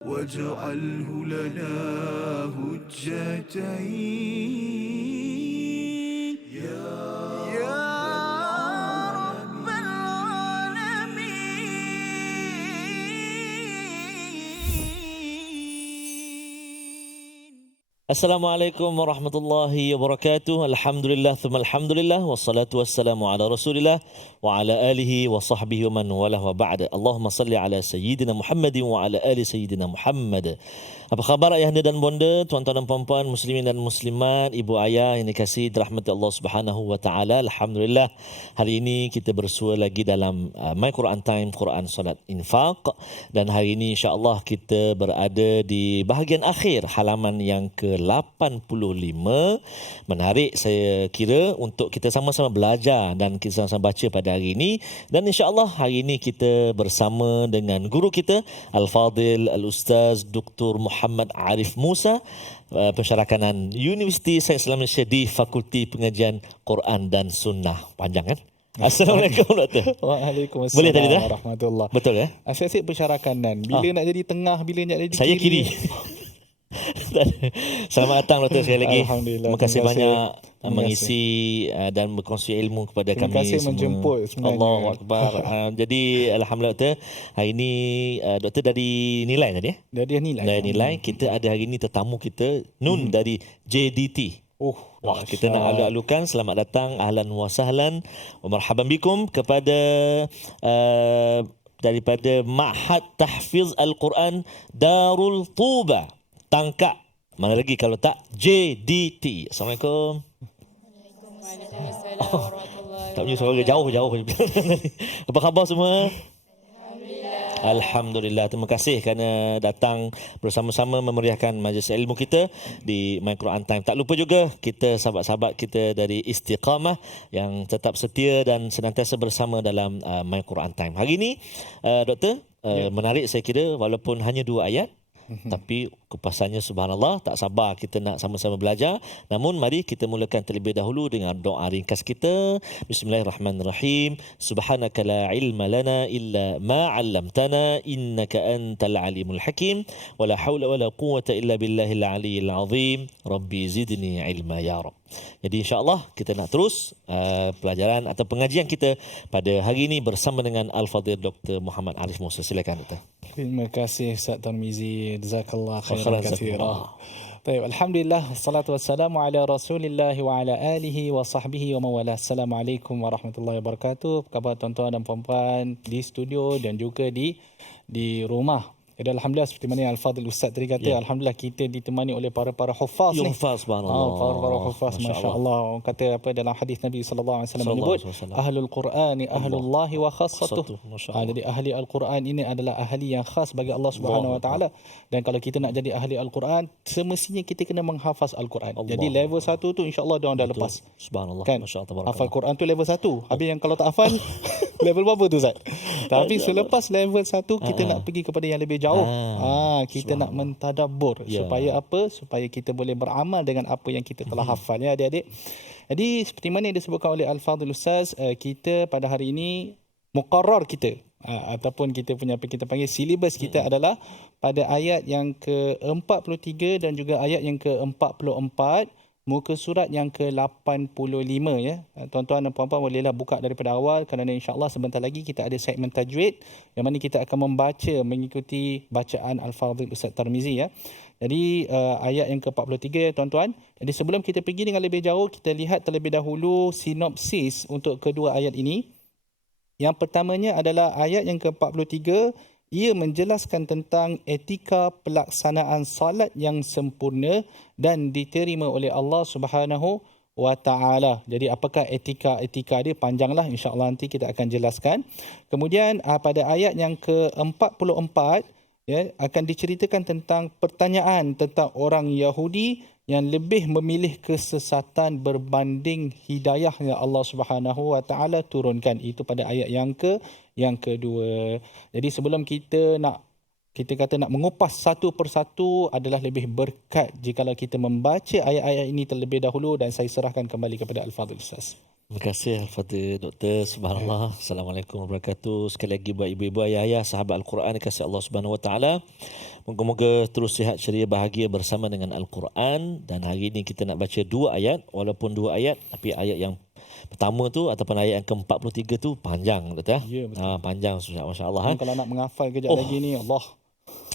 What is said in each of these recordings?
واجعله لنا هجتين يا رب العالمين. Assalamualaikum warahmatullahi wabarakatuh. Alhamdulillah thumma alhamdulillah wassalatu wassalamu ala Rasulillah wa ala alihi wa sahbihi wa man walah wa ba'da. Allahumma salli ala sayyidina Muhammadin wa ala ali sayyidina Muhammad. Apa khabar ayahanda dan bonda, tuan-tuan dan puan-puan, muslimin dan muslimat, ibu ayah yang dikasihi dirahmati Allah Subhanahu wa taala. Alhamdulillah hari ini kita bersua lagi dalam My Quran Time, Quran Salat Infaq, dan hari ini insya-Allah kita berada di bahagian akhir halaman yang ke-85. Menarik saya kira untuk kita sama-sama belajar dan kita sama-sama baca pada hari ini, dan insya-Allah hari ini kita bersama dengan guru kita Al-Fadil Al-Ustaz Dr. Muhammad Arif Musa, pensyarakanan Universiti Sains Islam Malaysia di Fakulti Pengajian Quran dan Sunnah. Panjang kan? Assalamualaikum Doktor. Waalaikumsalam. Boleh tadi dah? Warahmatullahi. Betul ya? Asyik pensyarakanan. Bila nak jadi tengah, bila nak jadi Saya kiri. Selamat datang Doktor sekali lagi. Alhamdulillah. Terima kasih banyak Terima mengisi dan berkongsi ilmu kepada Terima kami kasih semua. menjemput sebenarnya. Allahu Akbar. Jadi alhamdulillah Doktor, hari ini Doktor dari nilai tadi ya? Dari nilai. Dari nilai, kita ada hari ini tetamu kita Nun dari JDT. Wah, kita nak aluk-alukan selamat datang, ahlan wa sahlan wa marhaban bikum kepada daripada Ma'had Tahfiz Al-Quran Darul Tuba, Tangkak. Mana lagi kalau tak JDT. Assalamualaikum. Tak punya suara jauh-jauh. Apa khabar semua? Alhamdulillah. Terima kasih kerana datang bersama-sama memeriahkan majlis ilmu kita di My Quran Time. Tak lupa juga kita sahabat-sahabat kita dari Istiqamah yang tetap setia dan senantiasa bersama dalam My Quran Time. Hari ini Doktor, menarik saya kira, walaupun hanya 2 ayat, tapi kupasannya subhanallah, tak sabar kita nak sama-sama belajar. Namun mari kita mulakan terlebih dahulu dengan doa ringkas kita. Bismillahirrahmanirrahim. Subhanaka la ilma lana illa ma 'allamtana innaka antal alimul hakim wa la haula wa la quwwata illa billahil aliyyil azim. Rabbi zidni ilma ya rab. Jadi insya-Allah kita nak terus pelajaran atau pengajian kita pada hari ini bersama dengan Al-Fadhil Dr. Muhammad Arif Musa. Silakan Doktor. Terima kasih Ustaz Tarmizi. Jazakallah khairan Khairan katsira. Baik, alhamdulillah, wassalatu wassalamu ala Rasulillah wa ala alihi wa sahbihi wa mawalah. Assalamualaikum warahmatullahi wabarakatuh. Apa khabar tuan-tuan dan puan-puan di studio dan juga di rumah. Jadi alhamdulillah, seperti mana yang Al-Fadhil Ustaz tadi kata, alhamdulillah kita ditemani oleh para hufaz ni. Hufaz, subhanallah. Para hufaz, masya-Allah. Orang kata apa dalam hadis Nabi sallallahu alaihi wasallam menyebut ahlul Qur'ani ahlullahi wa khassatuh. Jadi ahli Al-Quran ini adalah ahli yang khas bagi Allah Subhanahu wa taala. Dan kalau kita nak jadi ahli Al-Quran, semestinya kita kena menghafaz Al-Quran. Jadi level 1 tu insya-Allah dia orang dah lepas. Subhanallah. Kan? Masya-Allah. Hafal Quran tu level 1. Habis yang kalau tak hafal level berapa tu Ustaz? Tapi selepas level 1 kita nak pergi kepada yang lebih jauh. Kita nak mentadabbur supaya apa? Supaya kita boleh beramal dengan apa yang kita telah hafal ya adik-adik. Jadi seperti mana yang disebutkan oleh Al-Fadhil Ustaz, kita pada hari ini muqarrar kita ataupun kita punya apa kita panggil silibus kita adalah pada ayat yang ke-43 dan juga ayat yang ke-44, muka surat yang ke-85 ya. Tuan-tuan dan puan-puan bolehlah buka daripada awal kerana insya-Allah sebentar lagi kita ada segmen tajwid yang mana kita akan membaca mengikuti bacaan Al-Fadhil Ustaz Tarmizi ya. Jadi ayat yang ke-43 ya tuan-tuan. Jadi sebelum kita pergi dengan lebih jauh, kita lihat terlebih dahulu sinopsis untuk kedua ayat ini. Yang pertamanya adalah ayat yang ke-43. Ia menjelaskan tentang etika pelaksanaan salat yang sempurna dan diterima oleh Allah Subhanahu wa taala. Jadi apakah etika dia, panjanglah, insya-Allah nanti kita akan jelaskan. Kemudian pada ayat yang ke-44 ya akan diceritakan tentang pertanyaan tentang orang Yahudi yang lebih memilih kesesatan berbanding hidayah yang Allah Subhanahu wa taala turunkan. Itu pada ayat yang kedua. Jadi sebelum kita nak mengupas satu persatu adalah lebih berkat jikalau kita membaca ayat-ayat ini terlebih dahulu, dan saya serahkan kembali kepada Al-Fadhil Ustaz. Terima kasih Al-Fatih Doktor. Subhanallah. Assalamualaikum warahmatullahi wabarakatuh. Sekali lagi buat ibu-ibu, ayah-ayah, sahabat Al-Quran dikasihi Allah Subhanahu Wa Taala. Moga-moga terus sihat, ceria, bahagia bersama dengan Al-Quran. Dan hari ini kita nak baca 2 ayat, walaupun 2 ayat, tapi ayat yang pertama tu ataupun ayat yang ke-43 tu panjang, Doktor. Ya, betul. Panjang, masya-Allah. Kalau nak menghafal kejap lagi ni, Allah.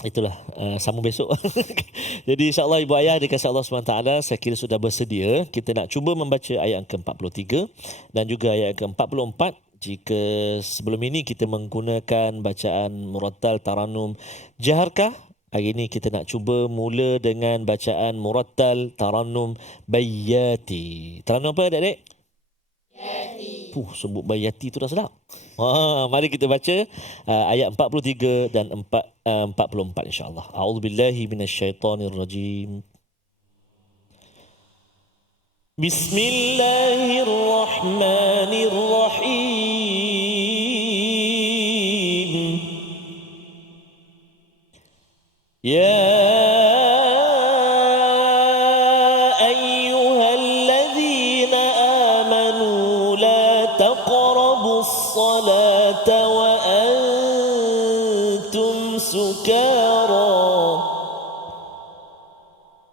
Itulah, sambung besok. Jadi insyaAllah ibu ayah dikasihi Allah SWT, saya kira sudah bersedia. Kita nak cuba membaca ayat yang ke-43 dan juga ayat yang ke-44. Jika sebelum ini kita menggunakan bacaan murattal taranum jaharkah, hari ini kita nak cuba mula dengan bacaan murattal taranum bayyati. Taranum apa adik-adik? Sebut bayati tu dah sedap. Mari kita baca ayat 43 dan 44 insya-Allah. A'udzubillahi minasyaitonirrajim. Bismillahirrahmanirrahim. Ya الصلاة وأنتم سكارى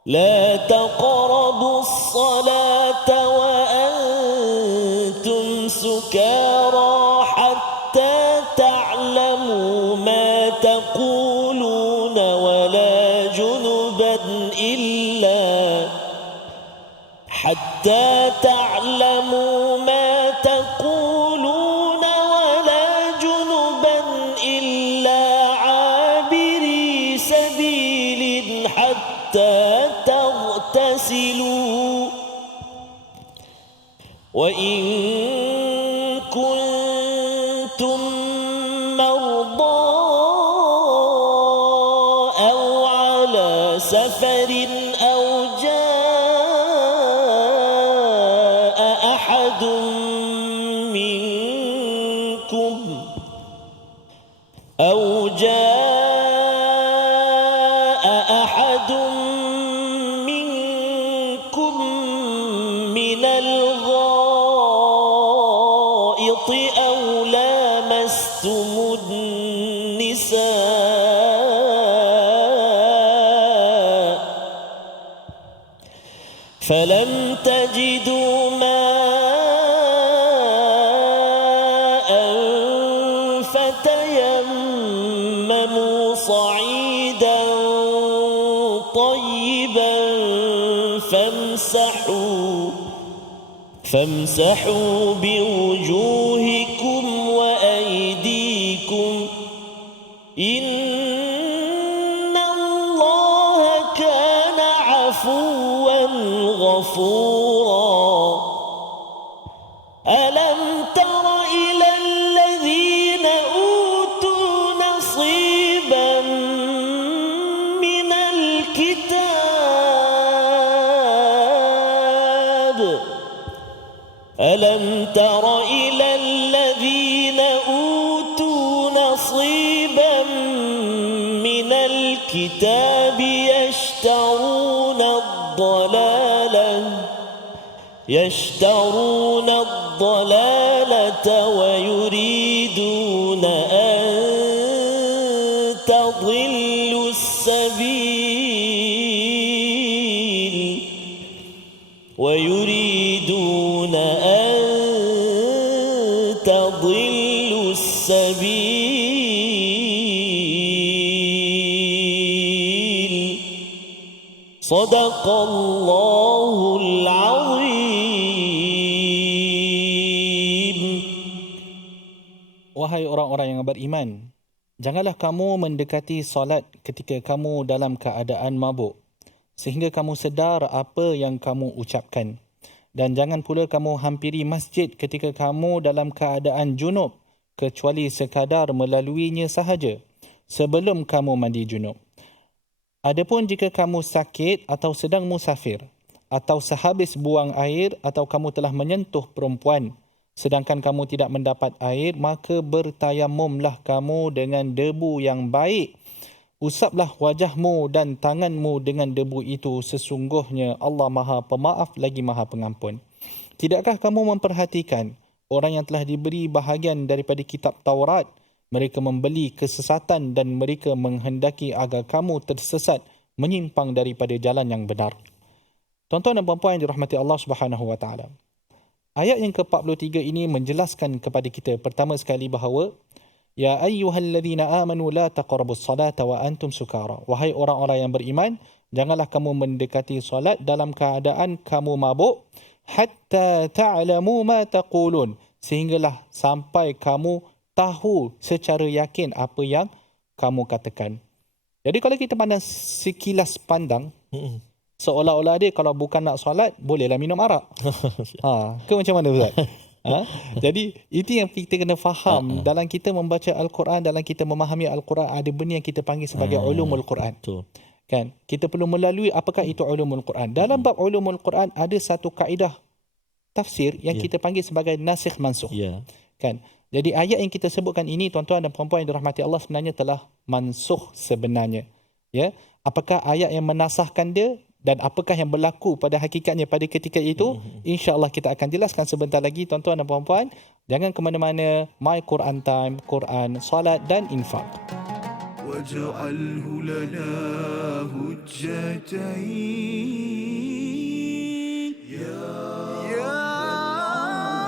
لا تقربوا الصلاة وأنتم سكارى حتى تعلموا ما تقولون ولا جنبا إلا حتى تعلموا ما تقولون ولا جنبا إلا عابري سبيل حتى تغتسلوا وإن كنتم مرضى أو على سفر أو أحد منكم أو جاء أحد منكم من الغائط أو لامستم النساء فلم تجدوا فتيمموا صعيدا طيبا فامسحوا بوجوهكم وأيديكم إن الله كان عفوا غفورا ألم تر إلى الذين أوتوا نصيبا من الكتاب ألم تر إلى الذين أوتوا نصيبا من الكتاب يشترون الضلالة ويريدون أن تضلوا السبيل صدق الله العظيم. Wahai orang-orang yang beriman, janganlah kamu mendekati solat ketika kamu dalam keadaan mabuk, sehingga kamu sedar apa yang kamu ucapkan. Dan jangan pula kamu hampiri masjid ketika kamu dalam keadaan junub, kecuali sekadar melaluinya sahaja, sebelum kamu mandi junub. Adapun jika kamu sakit atau sedang musafir, atau sehabis buang air, atau kamu telah menyentuh perempuan, sedangkan kamu tidak mendapat air, maka bertayamumlah kamu dengan debu yang baik. Usaplah wajahmu dan tanganmu dengan debu itu. Sesungguhnya Allah Maha Pemaaf lagi Maha Pengampun. Tidakkah kamu memperhatikan orang yang telah diberi bahagian daripada kitab Taurat, mereka membeli kesesatan dan mereka menghendaki agar kamu tersesat menyimpang daripada jalan yang benar. Tuan-tuan dan puan-puan yang dirahmati Allah Subhanahu wa taala. Ayat yang ke-43 ini menjelaskan kepada kita pertama sekali bahawa ya ayyuhallazina amanu la taqrabus salata wa antum sukara. Wahai orang-orang yang beriman, janganlah kamu mendekati solat dalam keadaan kamu mabuk hatta ta'lamu ma taqulun, sehinggalah sampai kamu tahu secara yakin apa yang kamu katakan. Jadi kalau kita pandang sekilas pandang, seolah-olah dia kalau bukan nak solat, bolehlah minum arak. Ke macam mana Ustaz? Jadi itu yang kita kena faham dalam kita membaca Al-Quran, dalam kita memahami Al-Quran, ada benda yang kita panggil sebagai ulumul Quran. Betul. Kan? Kita perlu melalui apakah itu ulumul Quran. Dalam bab ulumul Quran ada satu kaedah tafsir yang kita panggil sebagai nasikh mansukh. Kan? Jadi ayat yang kita sebutkan ini, tuan-tuan dan puan-puan yang dirahmati Allah, sebenarnya telah mansukh sebenarnya. Ya, apakah ayat yang menasahkan dia dan apakah yang berlaku pada hakikatnya pada ketika itu, insya-Allah kita akan jelaskan sebentar lagi tuan-tuan dan puan-puan. Jangan ke mana-mana. My Quran Time, Quran, salat dan infak. واجعله لنا هجتين يا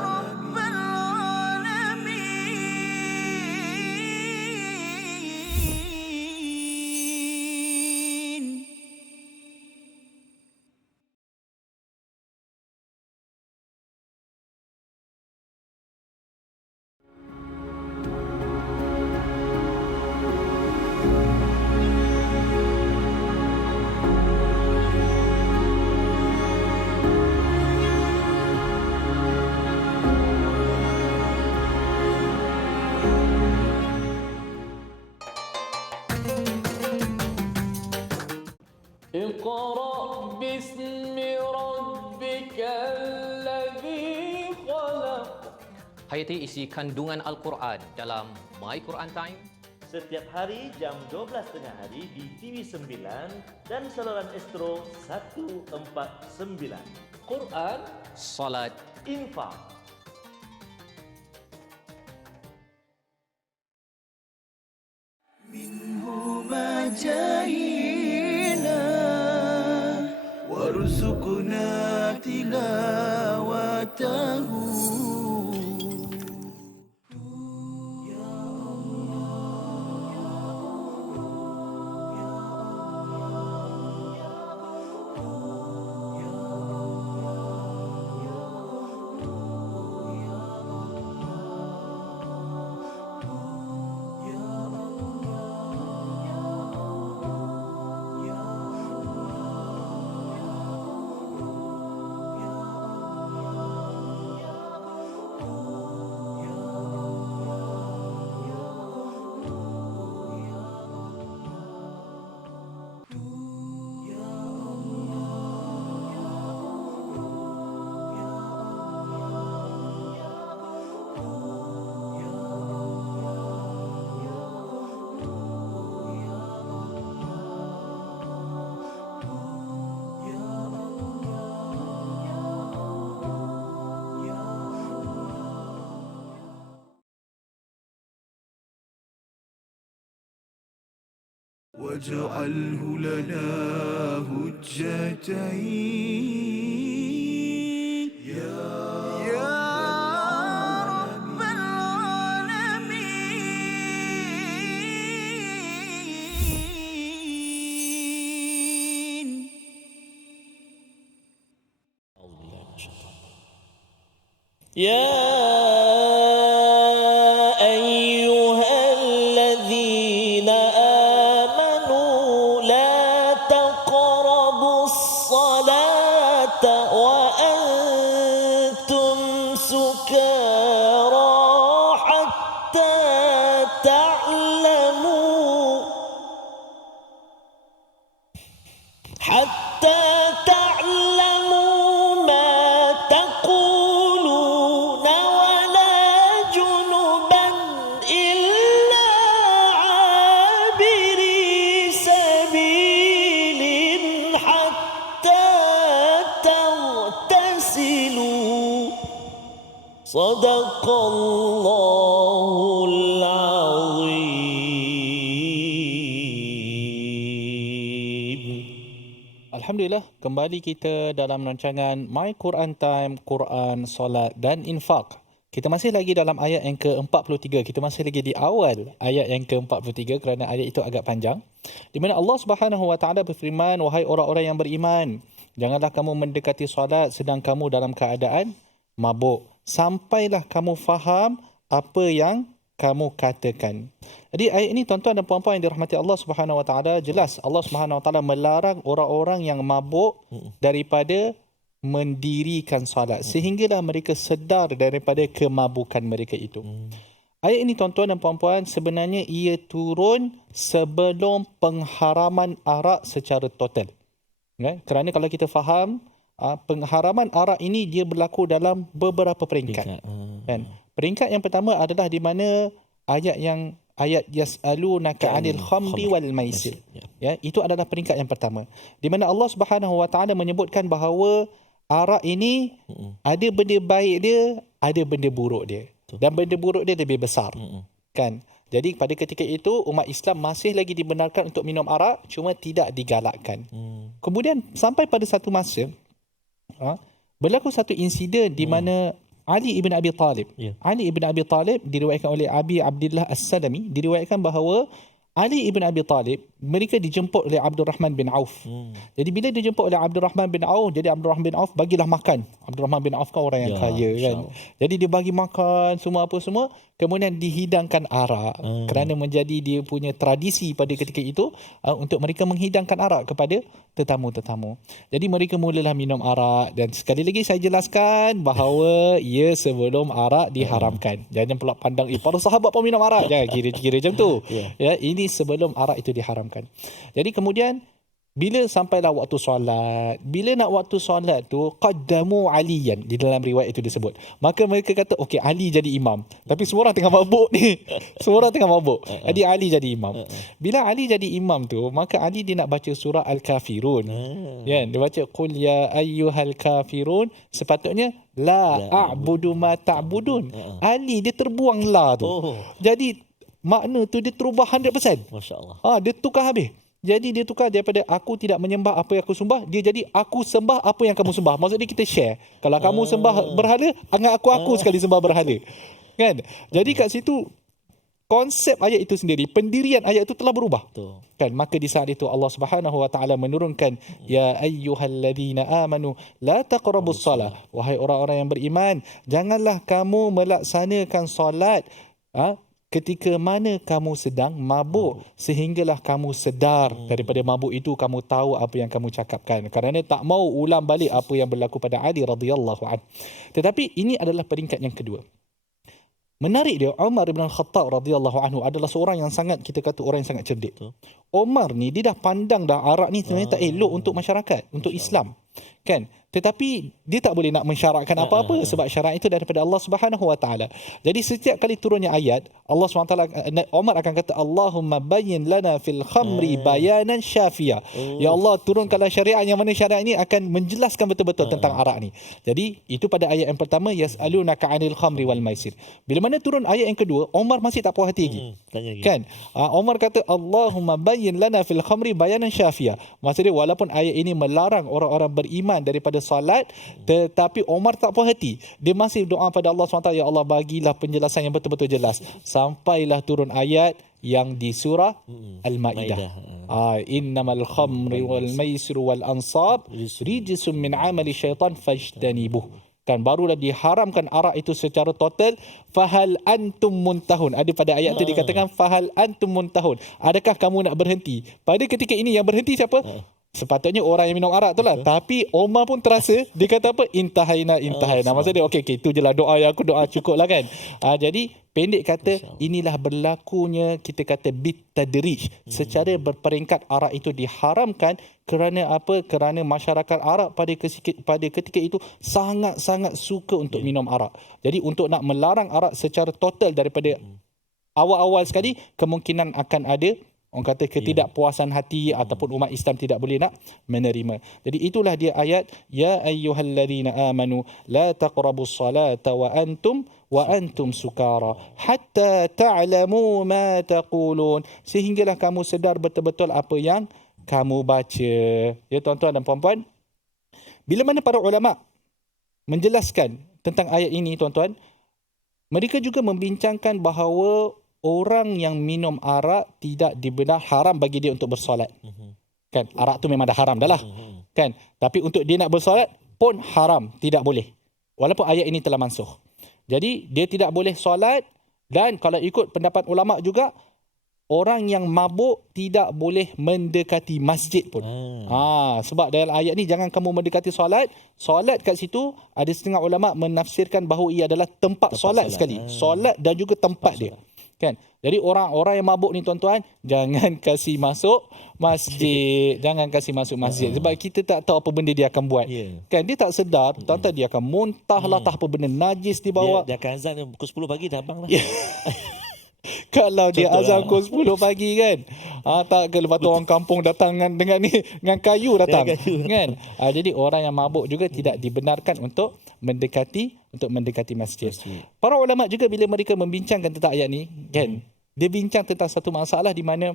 رب العالمين. اقرأ باسم ربك الذي خلق. Hayati isi kandungan Al-Quran dalam My Quran Time. Setiap hari jam 12.30 hari di TV9 dan saluran Astro 149. Quran, Salat. infak. منهما جاهينا وارزقنا تلاوته. واجعله لنا هجتين يا رب العالمين. يا أيها الذين آمنوا لا تقربوا الصلاة وأنتم سكارى حتى تعلموا ما تقولون ولا جنبا إلا عابري سبيل حتى تغتسلوا Sadaqallahul Azim. Alhamdulillah, kembali kita dalam rancangan My Quran Time, Quran, Solat dan Infak. Kita masih lagi dalam ayat yang ke-43. Kita masih lagi di awal ayat yang ke-43 kerana ayat itu agak panjang. Di mana Allah Subhanahu Wa Taala berfirman, wahai orang-orang yang beriman, janganlah kamu mendekati solat sedang kamu dalam keadaan mabuk. Sampailah kamu faham apa yang kamu katakan. Jadi ayat ini tuan-tuan dan puan-puan yang dirahmati Allah Subhanahu Wa Taala, jelas Allah Subhanahu Wa Taala melarang orang-orang yang mabuk daripada mendirikan solat sehinggalah mereka sedar daripada kemabukan mereka itu. Ayat ini tuan-tuan dan puan-puan sebenarnya ia turun sebelum pengharaman arak secara total. Kerana kalau kita faham pengharaman arak ini dia berlaku dalam beberapa peringkat. Kan? Peringkat yang pertama adalah di mana ayat yas'alunaka 'anil khamri wal maisir. Ya, itu adalah peringkat yang pertama. Di mana Allah Subhanahu Wa Taala menyebutkan bahawa arak ini ada benda baik dia, ada benda buruk dia. Dan benda buruk dia lebih besar. Kan? Jadi pada ketika itu umat Islam masih lagi dibenarkan untuk minum arak, cuma tidak digalakkan. Kemudian sampai pada satu masa berlaku satu insiden di mana Ali ibn Abi Talib. Ali ibn Abi Talib diriwayatkan oleh Abi Abdullah As-Salami, diriwayatkan bahawa Ali ibn Abi Talib mereka dijemput oleh Abdul Rahman bin Auf. Jadi bila dijemput oleh Abdul Rahman bin Auf, jadi Abdul Rahman bin Auf bagilah makan. Abdul Rahman bin Auf kan orang yang kaya kan. Jadi dia bagi makan semua apa semua, kemudian dihidangkan arak kerana menjadi dia punya tradisi pada ketika itu untuk mereka menghidangkan arak kepada tetamu-tetamu. Jadi mereka mulalah minum arak dan sekali lagi saya jelaskan bahawa ia sebelum arak diharamkan. Jangan pula pandang para sahabat pun minum arak. Jangan kira-kira macam tu. Ya, ini sebelum arak itu diharamkan. Jadi kemudian bila sampailah waktu solat, bila nak waktu solat tu qaddamu aliyan, di dalam riwayat itu disebut. Maka mereka kata okey Ali jadi imam. Tapi semua orang tengah mabuk ni. Semua orang tengah mabuk. Jadi Ali jadi imam. Bila Ali jadi imam tu, maka Ali dia nak baca surah Al-Kafirun. Ya, dia baca qul ya ayyuhal kafirun, sepatutnya la a'budu ma ta'budun. Ali dia terbuang la tu. Jadi makna tu dia terubah 100%. Masya-Allah. Dia tukar habis. Jadi dia tukar daripada aku tidak menyembah apa yang aku sembah, dia jadi aku sembah apa yang kamu sembah. Maksudnya kita share. Kalau kamu sembah berhala, anggap aku sekali sembah berhala. Kan? Jadi kat situ konsep ayat itu sendiri, pendirian ayat itu telah berubah. Kan? Maka di saat itu Allah Subhanahu Wa Taala menurunkan ya ayyuhalladzina amanu la taqrabus salah. Wahai orang-orang yang beriman, janganlah kamu melaksanakan solat ketika mana kamu sedang mabuk, sehinggalah kamu sedar daripada mabuk itu, kamu tahu apa yang kamu cakapkan. Kerana tak mau ulang balik apa yang berlaku pada Ali radhiyallahu anhu. Tetapi ini adalah peringkat yang kedua. Menarik dia, Umar bin Al-Khattab radhiyallahu anhu adalah seorang yang sangat, kita kata orang yang sangat cerdik. Umar ni dia dah pandang dah arak ni sebenarnya tak elok untuk masyarakat, untuk Islam. Kan? Tetapi dia tak boleh nak mensyaratkan apa-apa sebab syarat itu daripada Allah Subhanahu Wa Taala. Jadi setiap kali turunnya ayat, Allah Subhanahu Wa Taala, Umar akan kata Allahumma bayyin lana fil khamri bayanan syafiyah. Ya Allah, turunkanlah syariat yang mana syariat ini akan menjelaskan betul-betul tentang arak ni. Jadi itu pada ayat yang pertama, yas'alunaka 'anil khamri wal maisir. Bila mana turun ayat yang kedua, Umar masih tak puas hati lagi. Kan? Umar kata Allahumma bayyin lana fil khamri bayanan syafiyah. Maksudnya walaupun ayat ini melarang orang-orang beriman daripada salat, tetapi Umar tak puas hati. Dia masih doa pada Allah SWT, ya Allah bagilah penjelasan yang betul-betul jelas. Sampailah turun ayat yang di surah Al-Maidah. Innamal khamri wal maisiru wal ansab rijsun min amali syaitan fajtanibuh. Kan barulah diharamkan arak itu secara total. Fahal antum muntahun. Ada pada ayat itu dikatakan fahal antum muntahun. Adakah kamu nak berhenti? Pada ketika ini yang berhenti siapa? Sepatutnya orang yang minum arak tu lah. Tapi Omar pun terasa, dia kata apa? Intahaina. Maksudnya dia, okey, itu je lah doa yang aku doa cukup lah kan. Jadi pendek kata, inilah berlakunya kita kata bitadrij. Secara berperingkat arak itu diharamkan kerana apa? Kerana masyarakat Arab pada ketika itu sangat-sangat suka untuk minum arak. Jadi untuk nak melarang arak secara total daripada awal-awal sekali, kemungkinan akan ada Orang kata ketidakpuasan hati ataupun umat Islam tidak boleh nak menerima. Jadi itulah dia ayat ya ayyuhallazina amanu la taqrabus salata wa antum sukara hatta ta'lamu ma taqulun, sehinggalah kamu sedar betul-betul apa yang kamu baca. Ya tuan-tuan dan puan-puan, bila mana para ulama menjelaskan tentang ayat ini tuan-tuan, mereka juga membincangkan bahawa orang yang minum arak tidak dibenar, haram bagi dia untuk bersolat. Kan, arak tu memang dah haram dah lah. Kan, tapi untuk dia nak bersolat pun haram, tidak boleh. Walaupun ayat ini telah mansuh. Jadi dia tidak boleh solat, dan kalau ikut pendapat ulama juga, orang yang mabuk tidak boleh mendekati masjid pun. Sebab dalam ayat ni jangan kamu mendekati solat. Solat kat situ ada setengah ulama menafsirkan bahawa ia adalah tempat solat sekali. Solat dan juga tempat dia. Kan? Jadi orang-orang yang mabuk ni tuan-tuan, jangan kasih masuk masjid. Jangan kasih masuk masjid. Sebab kita tak tahu apa benda dia akan buat. Kan, dia tak sedar, tuan-tuan, dia akan muntah lah, tak apa benda najis dibawa. Dia akan azan pukul 10 pagi dah abang lah. Kalau dia azan pukul 10 pagi kan, tak ke lepas tu orang kampung datang dengan kayu datang. Kan? Jadi orang yang mabuk juga tidak dibenarkan untuk mendekati masjid. Para ulama juga bila mereka membincangkan tentang ayat ni, kan, dia bincang tentang satu masalah di mana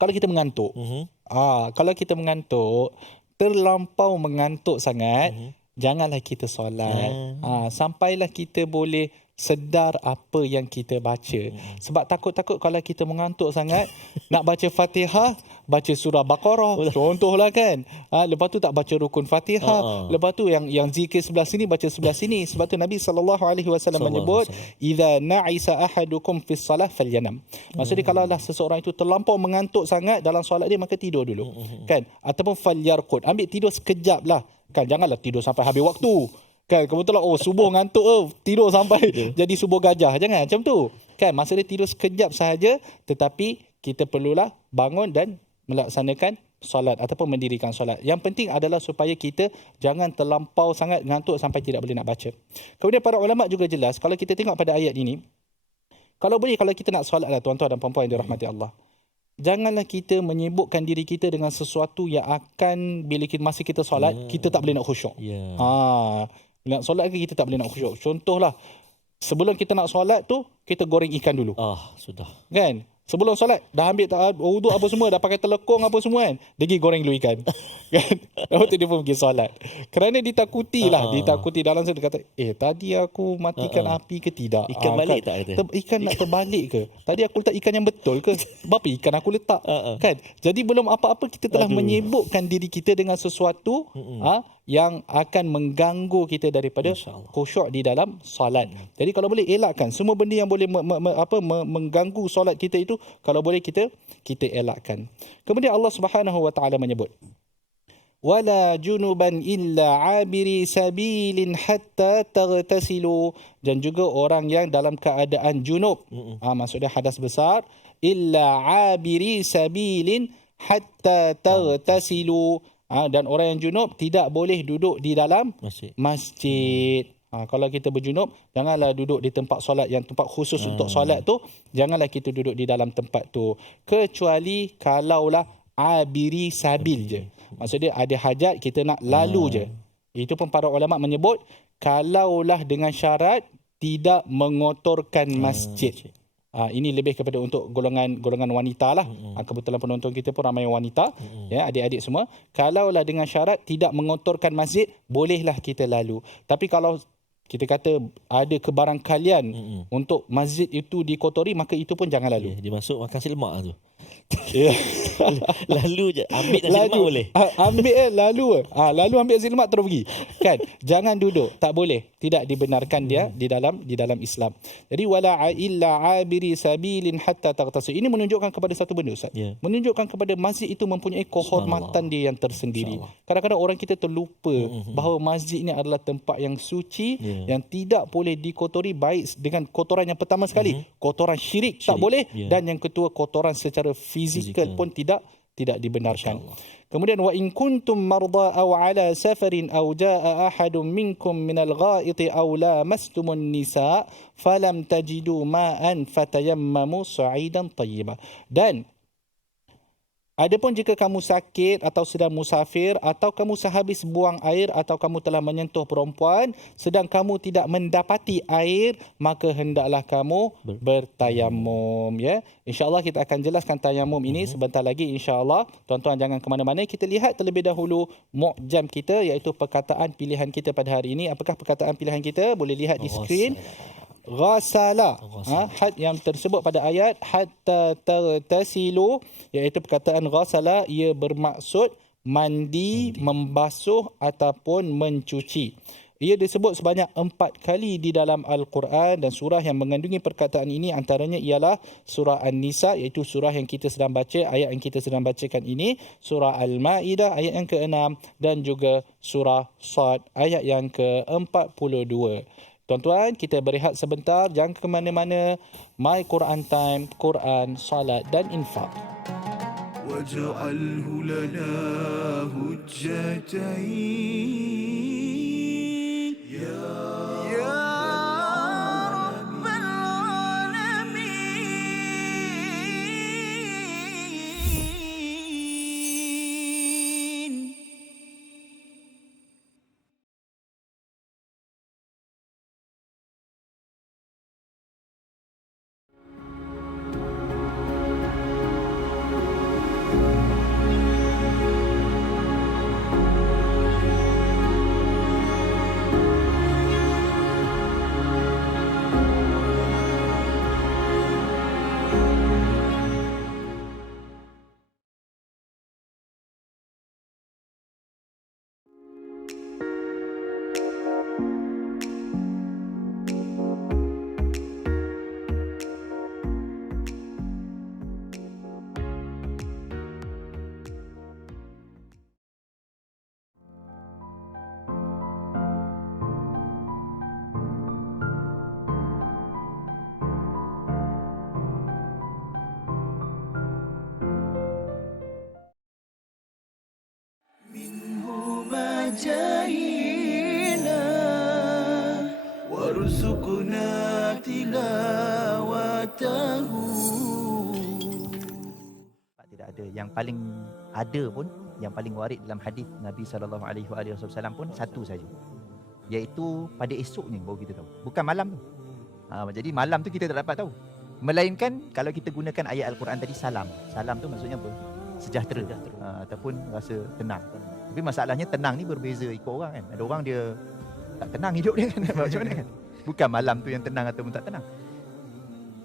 kalau kita mengantuk, kalau kita mengantuk, terlampau mengantuk sangat, janganlah kita solat. Sampailah kita boleh sedar apa yang kita baca. Sebab takut-takut kalau kita mengantuk sangat, nak baca Fatihah, baca surah Baqarah contohlah kan. Lepas tu tak baca rukun Fatihah. Lepas tu yang zikir sebelah sini baca sebelah sini. Sebab tu Nabi SAW menyebut idza na'isa ahadukum fis salah falyanam. Maksudnya kalau lah seseorang itu terlampau mengantuk sangat dalam solat dia, maka tidur dulu. Kan? Ataupun falyarqud, ambil tidur sekejap lah. Kan, janganlah tidur sampai habis waktu. Kan, kebetulan subuh ngantuk tidur sampai jadi subuh gajah. Jangan macam tu. Kan, maksudnya tidur sekejap sahaja, tetapi kita perlulah bangun dan melaksanakan solat ataupun mendirikan solat. Yang penting adalah supaya kita jangan terlampau sangat ngantuk sampai tidak boleh nak baca. Kemudian para ulama juga jelas, kalau kita tengok pada ayat ini, kalau boleh, kalau kita nak solat lah tuan-tuan dan puan-puan yang dirahmati Allah, janganlah kita menyibukkan diri kita dengan sesuatu yang akan bila masa kita solat, kita tak boleh nak khusyuk. Nak solat ke kita tak boleh nak khusyuk. Contohlah, sebelum kita nak solat tu, kita goreng ikan dulu. Sudah. Kan? Sebelum solat, dah ambil wuduk apa semua, dah pakai telekong apa semua kan, dia pergi goreng dulu ikan. Kan? Lepas tu dia pun pergi solat. Kerana ditakuti dalam sana, dia kata, tadi aku matikan api ke tidak? Ikan balik tak kata? Ikan nak terbalik ke? Tadi aku letak ikan yang betul ke? Berapa ikan aku letak? Kan? Jadi belum apa-apa kita telah menyibukkan diri kita dengan sesuatu yang akan mengganggu kita daripada khusyuk di dalam solat. Jadi kalau boleh elakkan semua benda yang boleh mengganggu solat kita itu, kalau boleh kita elakkan. Kemudian Allah Subhanahu wa taala menyebut wala junuban illa abiri sabilin hatta taghtasilu, dan juga orang yang dalam keadaan junub, maksudnya hadas besar, illa abiri sabilin hatta taghtasilu, dan orang yang junub tidak boleh duduk di dalam masjid. Kalau kita berjunub, janganlah duduk di tempat solat yang tempat khusus untuk solat tu, janganlah kita duduk di dalam tempat tu, kecuali kalaulah abiri sabil je. Maksudnya ada hajat kita nak lalu je. Itu pun para ulama menyebut kalaulah dengan syarat tidak mengotorkan masjid. Ini lebih kepada untuk golongan wanita lah. Kebetulan penonton kita pun ramai wanita, ya, adik-adik semua. Kalaulah dengan syarat tidak mengotorkan masjid, bolehlah kita lalu. Tapi kalau kita kata ada kebarangkalian untuk masjid itu dikotori, maka itu pun jangan lalu. Dia masuk makan nasi lemak tu. Lalu je ambil nasi lemak boleh. Lalu ambil nasi lemak terus pergi. Kan? Jangan duduk, tak boleh. Tidak dibenarkan dia di dalam Islam. Jadi wala illa abiri sabilin hatta taghtasi. Ini menunjukkan kepada satu benda, Ustaz. Menunjukkan kepada masjid itu mempunyai kehormatan dia yang tersendiri. Kadang-kadang orang kita terlupa bahawa masjid ini adalah tempat yang suci, yang tidak boleh dikotori, baik dengan kotoran yang pertama sekali, kotoran syirik tak boleh, dan yang kedua kotoran secara fizikal pun tidak dibenarkan. Kemudian wa in kuntum marda aw ala safarin aw jaa ahadun minkum minal ghaiti aw lamastumun nisa falam tajidu ma'an fatayammamu sa'idan tayyiba. Dan Adapun jika kamu sakit atau sedang musafir atau kamu sehabis buang air atau kamu telah menyentuh perempuan sedang kamu tidak mendapati air, maka hendaklah kamu bertayamum, ya. InsyaAllah kita akan jelaskan tayamum ini sebentar lagi, insyaAllah. Tuan-tuan jangan ke mana-mana. Kita lihat terlebih dahulu mu'jam kita, iaitu perkataan pilihan kita pada hari ini. Apakah perkataan pilihan kita? Boleh lihat di skrin. Ghasala, had yang tersebut pada ayat hatta tertasilu, iaitu perkataan ghasala, ia bermaksud mandi, membasuh ataupun mencuci. Ia disebut sebanyak 4 kali di dalam Al-Quran, dan surah yang mengandungi perkataan ini antaranya ialah surah An-Nisa, iaitu surah yang kita sedang baca, ayat yang kita sedang bacakan ini, surah Al-Ma'idah ayat yang ke-6 dan juga surah Sad ayat yang ke-42. Tuan-tuan, kita berehat sebentar, jangan ke mana-mana. My Quran Time, Quran, Salat dan Infak. واجعله لنا هجتين يا رب العالمين. جاهنا وارزقنا تلاوته. Tidak ada. Yang paling ada pun, yang paling warid dalam hadis Nabi SAW pun satu saja, iaitu pada esoknya baru kita tahu, bukan malam tu. Jadi malam tu kita tak dapat tahu, melainkan kalau kita gunakan ayat Al-Quran tadi, salam tu maksudnya apa? Sejahtera, ataupun rasa tenang. Tapi masalahnya tenang ni berbeza ikut orang kan. Ada orang dia tak tenang hidup dia kan. Macam mana kan? Bukan malam tu yang tenang ataupun tak tenang.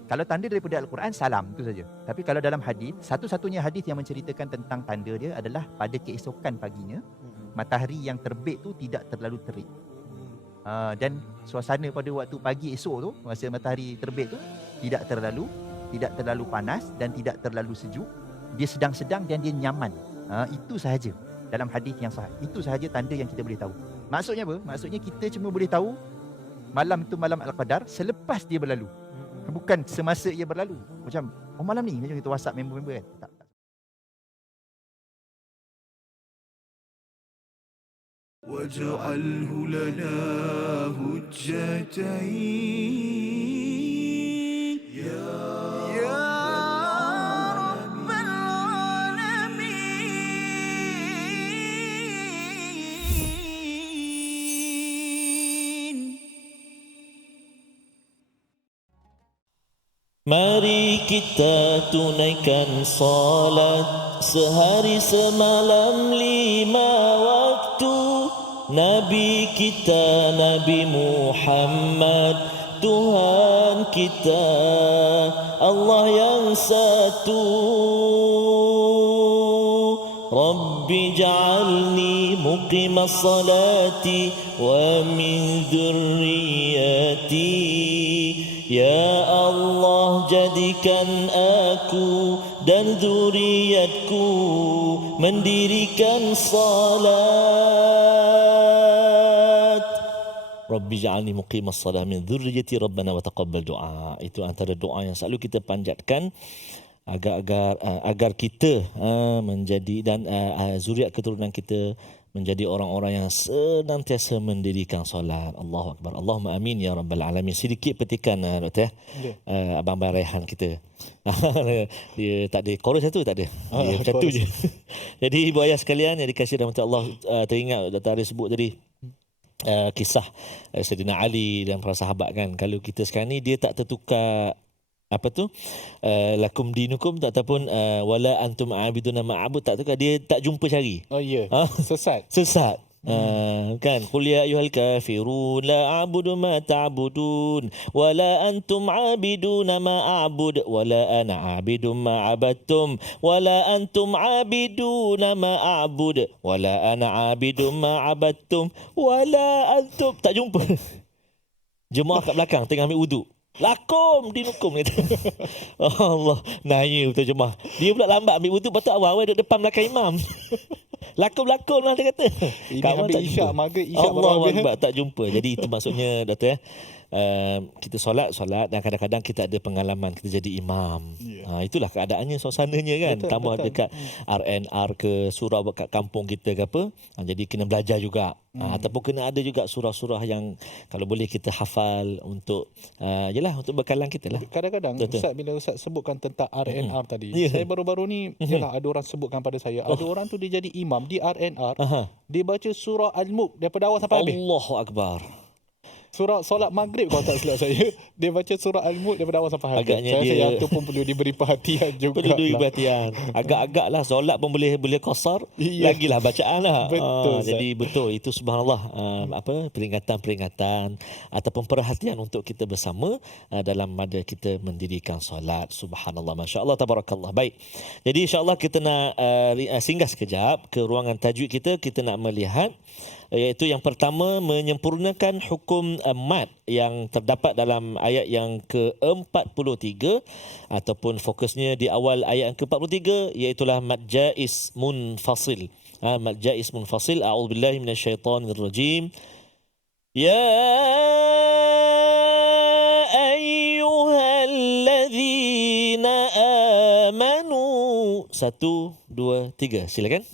Kalau tanda daripada Al-Quran, salam tu saja. Tapi kalau dalam hadis, satu-satunya hadis yang menceritakan tentang tanda dia adalah pada keesokan paginya, matahari yang terbit tu tidak terlalu terik. Dan suasana pada waktu pagi esok tu, masa matahari terbit tu, tidak terlalu panas dan tidak terlalu sejuk. Dia sedang-sedang dan dia nyaman. Itu sahaja. Dalam hadis yang sahih, itu sahaja tanda yang kita boleh tahu. Maksudnya apa? Maksudnya kita cuma boleh tahu malam itu malam Al-Qadar selepas dia berlalu, bukan semasa ia berlalu. Macam malam ni, macam kita WhatsApp member-member kan, tak. واجعله لنا هجتين يا رب العالمين. Mari kita tunaikan salat sehari semalam 5 waktu. Nabi kita Nabi Muhammad, Tuhan kita Allah yang satu. Rabbi ja'alni muqimas salati wa min dhurriyyati. Ya Allah, jadikan aku dan zuriatku mendirikan salat. Rabbi ja'alni muqimas salah min dhurriyyati rabbana wa taqabbal du'a. Itu antara doa yang selalu kita panjatkan agar kita menjadi dan zuriat keturunan kita menjadi orang-orang yang senantiasa mendirikan solat. Allahu Akbar. Allahumma amin ya rabbal alamin. Sedikit petikan Doktor Abang-abang Rehan kita. Dia tak ada chorus tu, tak ada. Dia macam tu je. Jadi ibu ayah sekalian yang dikasihi rahmat Allah, teringat Dr. Arif sebut tadi kisah Sayyidina Ali dan para sahabat kan. Kalau kita sekarang ni dia tak tertukar apa tu lakum dinukum tak, ataupun wala antum abiduna ma'abud, tak tukar, dia tak jumpa cari. Oh ya. Sesat. Sesat. Kan, qul ya ayyuhal kafirun la a'budu ma ta'budun wala antum 'abiduna ma a'bud wala ana 'abidun ma 'abadtum wala antum 'abiduna ma a'bud wala ana 'abidun ma 'abadtum wala antum, tak jumpa. Jemaah kat belakang tengah ambil wuduk, lakum dinukum kata. Allah, naya betul jemaah. Dia pula lambat ambil wuduk, patut awal duduk depan belakang imam. Lakum lah dia kata. Ini Kawan ambil tak isyak, jumpa. maghrib isyak baru Allah habis. Akbar, tak jumpa. Jadi itu maksudnya Doktor kita solat dan kadang-kadang kita ada pengalaman kita jadi imam. Itulah keadaannya, suasananya kan. Betul, Tambah betul. dekat RNR ke surau kat kampung kita ke apa. Jadi kena belajar juga. Ataupun kena ada juga surah-surah yang kalau boleh kita hafal untuk yelah untuk bekalan kita lah. Kadang-kadang Betul. Ustaz, bila Ustaz sebutkan tentang RNR tadi, Ya. saya baru-baru ni yalah ada orang sebutkan pada saya, ada orang tu dia jadi imam di RNR, dia baca surah Al-Mulk daripada awal sampai habis. Allahu Akbar. Surah solat maghrib kalau tak silap saya, dia baca surah Al-Mulk daripada awal sampai habis. Agaknya Saya rasa dia- yang tu pun perlu diberi perhatian juga. Perlu diberi perhatian. Agak-agak lah solat pun boleh qasar. Iya. Lagilah bacaan lah. Betul, Ustaz. Jadi betul itu subhanallah peringatan-peringatan ataupun perhatian untuk kita bersama dalam pada kita mendirikan solat. Subhanallah, masya-Allah, tabarakallah. Baik. Jadi insya-Allah kita nak singgah sekejap ke ruangan tajwid kita. Kita nak melihat iaitu yang pertama, menyempurnakan hukum mad yang terdapat dalam ayat yang ke-43 ataupun fokusnya di awal ayat yang ke-43, iaitulah mad jaiz munfasil. Mad jaiz munfasil. A'udzubillahi minasyaitonirrajim. Ya ayyuhalladzina amanu. 1, 2, 3. Silakan.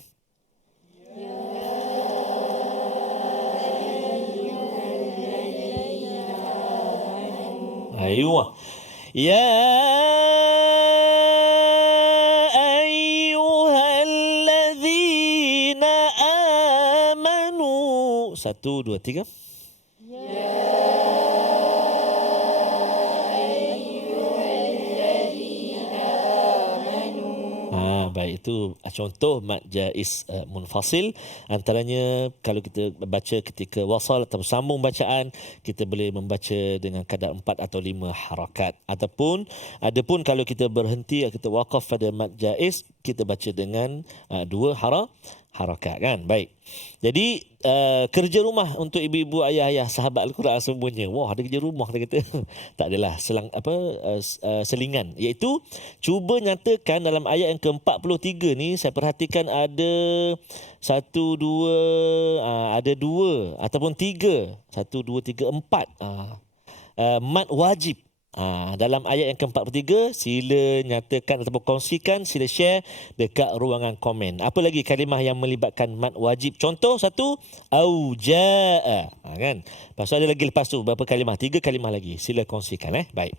أيوة يا أيها الذين آمنوا. 1, 2, 3. Baik, itu contoh mad jaiz munfasil. Antaranya kalau kita baca ketika wasal atau sambung bacaan, kita boleh membaca dengan kadar 4 atau 5 harakat. Adapun kalau kita berhenti, kita waqaf pada mad jaiz, kita baca dengan 2 harakat kan. Baik. Jadi kerja rumah untuk ibu-ibu, ayah-ayah, sahabat Al-Quran semuanya. Wah, ada kerja rumah dia kata. Tak adalah selingan, iaitu cuba nyatakan dalam ayat yang ke-43 ni, saya perhatikan ada 1, 2 ada 2 ataupun 3. 1, 2, 3, 4 mad wajib. Dalam ayat yang ke-43, sila nyatakan ataupun kongsikan, sila share dekat ruangan komen. Apa lagi kalimah yang melibatkan mad wajib? Contoh 1, auja'a, kan? Lepas tu ada lagi lepas tu berapa kalimah? 3 kalimah lagi. Sila kongsikan baik.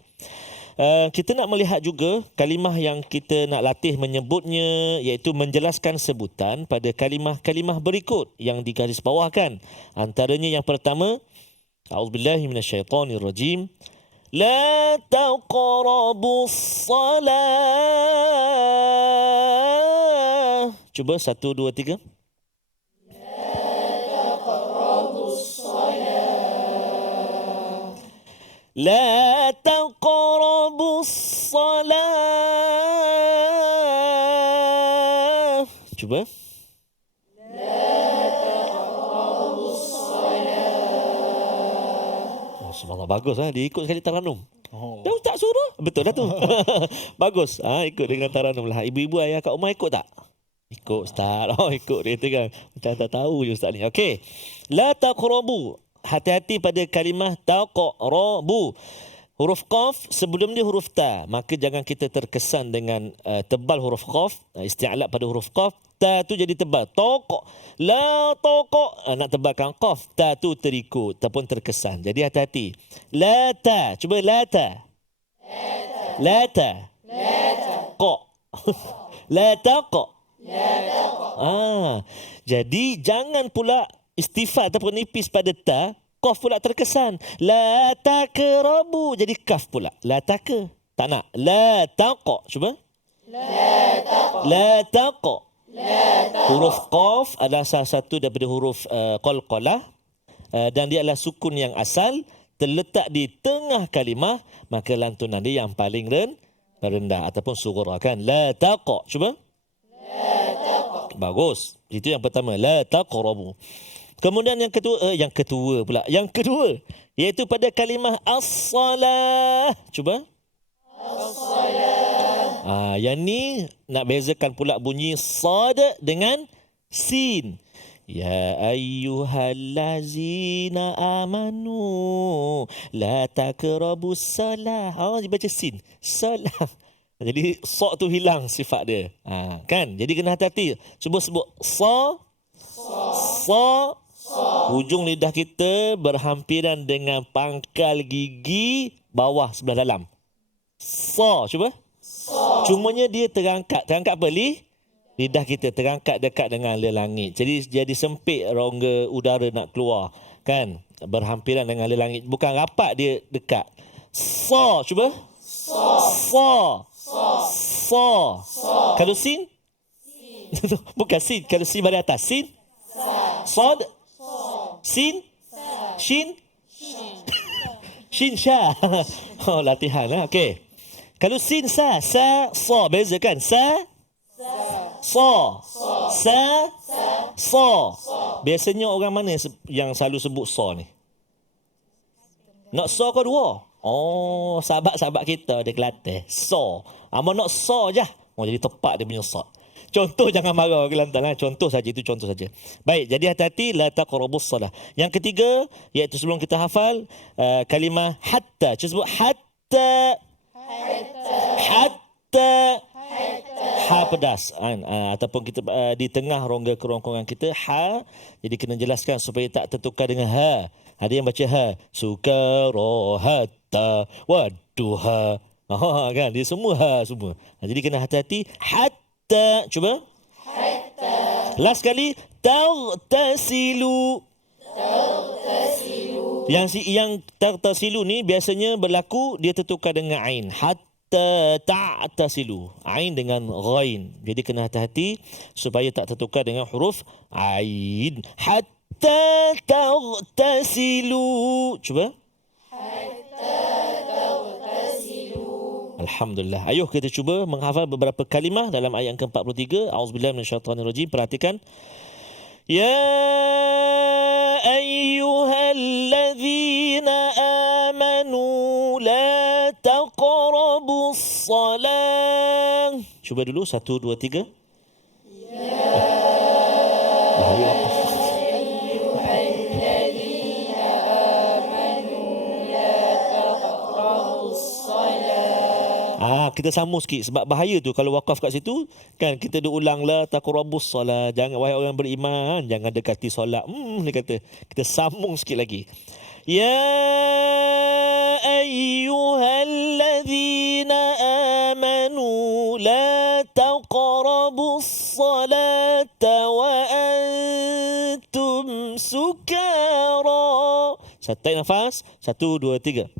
Kita nak melihat juga kalimah yang kita nak latih menyebutnya, iaitu menjelaskan sebutan pada kalimah-kalimah berikut yang digarisbawahkan. Antaranya yang pertama, a'udzubillahi minasyaitonirrajim. La taqrabus salah. Cuba 1, 2, 3. La taqrabus salah. Cuba. Subhanallah, bagus dia ikut sekali taranum. Dia tak suruh. Betul dah tu. Bagus. Ikut dengan taranum lah. Ibu-ibu ayah kat rumah ikut tak? Ikut Ustaz. Ikut dia tu kan. Macam tak tahu je Ustaz ni. Okey. La taqrabu. Hati-hati pada kalimah taqrabu. Huruf qaf sebelum dia huruf ta. Maka jangan kita terkesan dengan tebal huruf qaf, isti'la pada huruf qaf. Ta tu jadi tebal. Toq, la toq. Nak tebalkan qaf, ta tu terikut ataupun terkesan. Jadi hati-hati. La ta. Cuba la ta. La ta. La ta. Qa. La taqa. La taqa. Jadi jangan pula istifat ataupun nipis pada ta. Qaf pula terkesan. La takrabu. Jadi kaf pula. La taka. Tak nak. La taqa. Cuba. La taqa. La taqa. Huruf qaf adalah salah satu daripada huruf qalqalah. Dan dia adalah sukun yang asal. Terletak di tengah kalimah. Maka lantunan dia yang paling rendah. Ataupun sughra kan. La taqa. Cuba. La taqa. Bagus. Itu yang pertama. La taqrabu. Kemudian yang kedua iaitu pada kalimah as-salah. Cuba. As-salah. Yang ni nak bezakan pula bunyi sad dengan sin. Ya ayyuhallazina amanu la takrabus salah. Dibaca sin. Salah. Jadi sa tu hilang sifat dia. Kan? Jadi kena hati-hati. Cuba sebut sa. Hujung lidah kita berhampiran dengan pangkal gigi bawah sebelah dalam. Sa, cuba. Cumanya dia terangkat. Terangkat apa? Lidah kita terangkat dekat dengan langit. Jadi sempit rongga udara nak keluar. Kan? Berhampiran dengan langit. Bukan rapat, dia dekat. Sa, cuba. Sa. Kalau sin? Bukan sin. Kalau sin baris atas. Sin? Sad? Sin? Shin? Shin sha. Latihan lah. Okey. Kalau sin sa. Sa. Beza kan? Sa. Sa. Biasanya orang mana yang selalu sebut sa ni? Nak sa ke dua? Sahabat-sahabat kita di Kelantan. Sa. Amal nak sa je. Jadi tepat dia punya sa. Contoh, jangan marah orang Kelantan lah. Contoh saja, itu contoh saja. Baik, jadi hati-hati la taqrabus salah. Yang ketiga, iaitu sebelum kita hafal kalimah hatta. Cuba sebut hatta. Ha pedas. Ataupun kita di tengah rongga kerongkongan kita ha. Jadi kena jelaskan supaya tak tertukar dengan ha. Ada yang baca ha. Sukara hatta waduha. Kan? Dia semua ha semua. Jadi kena hati-hati. Hatta. Cuba. Hatta. Last kali. Tagtasilu. Yang tagtasilu ni biasanya berlaku dia tertukar dengan ain. Hatta ta'tasilu. Ain dengan ghain. Jadi kena hati-hati supaya tak tertukar dengan huruf ain. Hatta tagtasilu. Cuba. Alhamdulillah. Ayuh kita cuba menghafal beberapa kalimah dalam ayat ke-43. A'udzubillahi minasyaitanirrajim. Perhatikan. Ya ayyuhallazina amanu la taqrabus salah. Cuba dulu 1 2 3. Kita sambung sikit sebab bahaya tu kalau wakaf kat situ kan kita ulang la taqrabus salat. Jangan, wahai orang beriman, jangan dekati solat. Dia kata kita sambung sikit lagi. Ya ayyuhallazina amanu la taqrabus salata wa antum sukara. Tarik nafas. 1 2 3.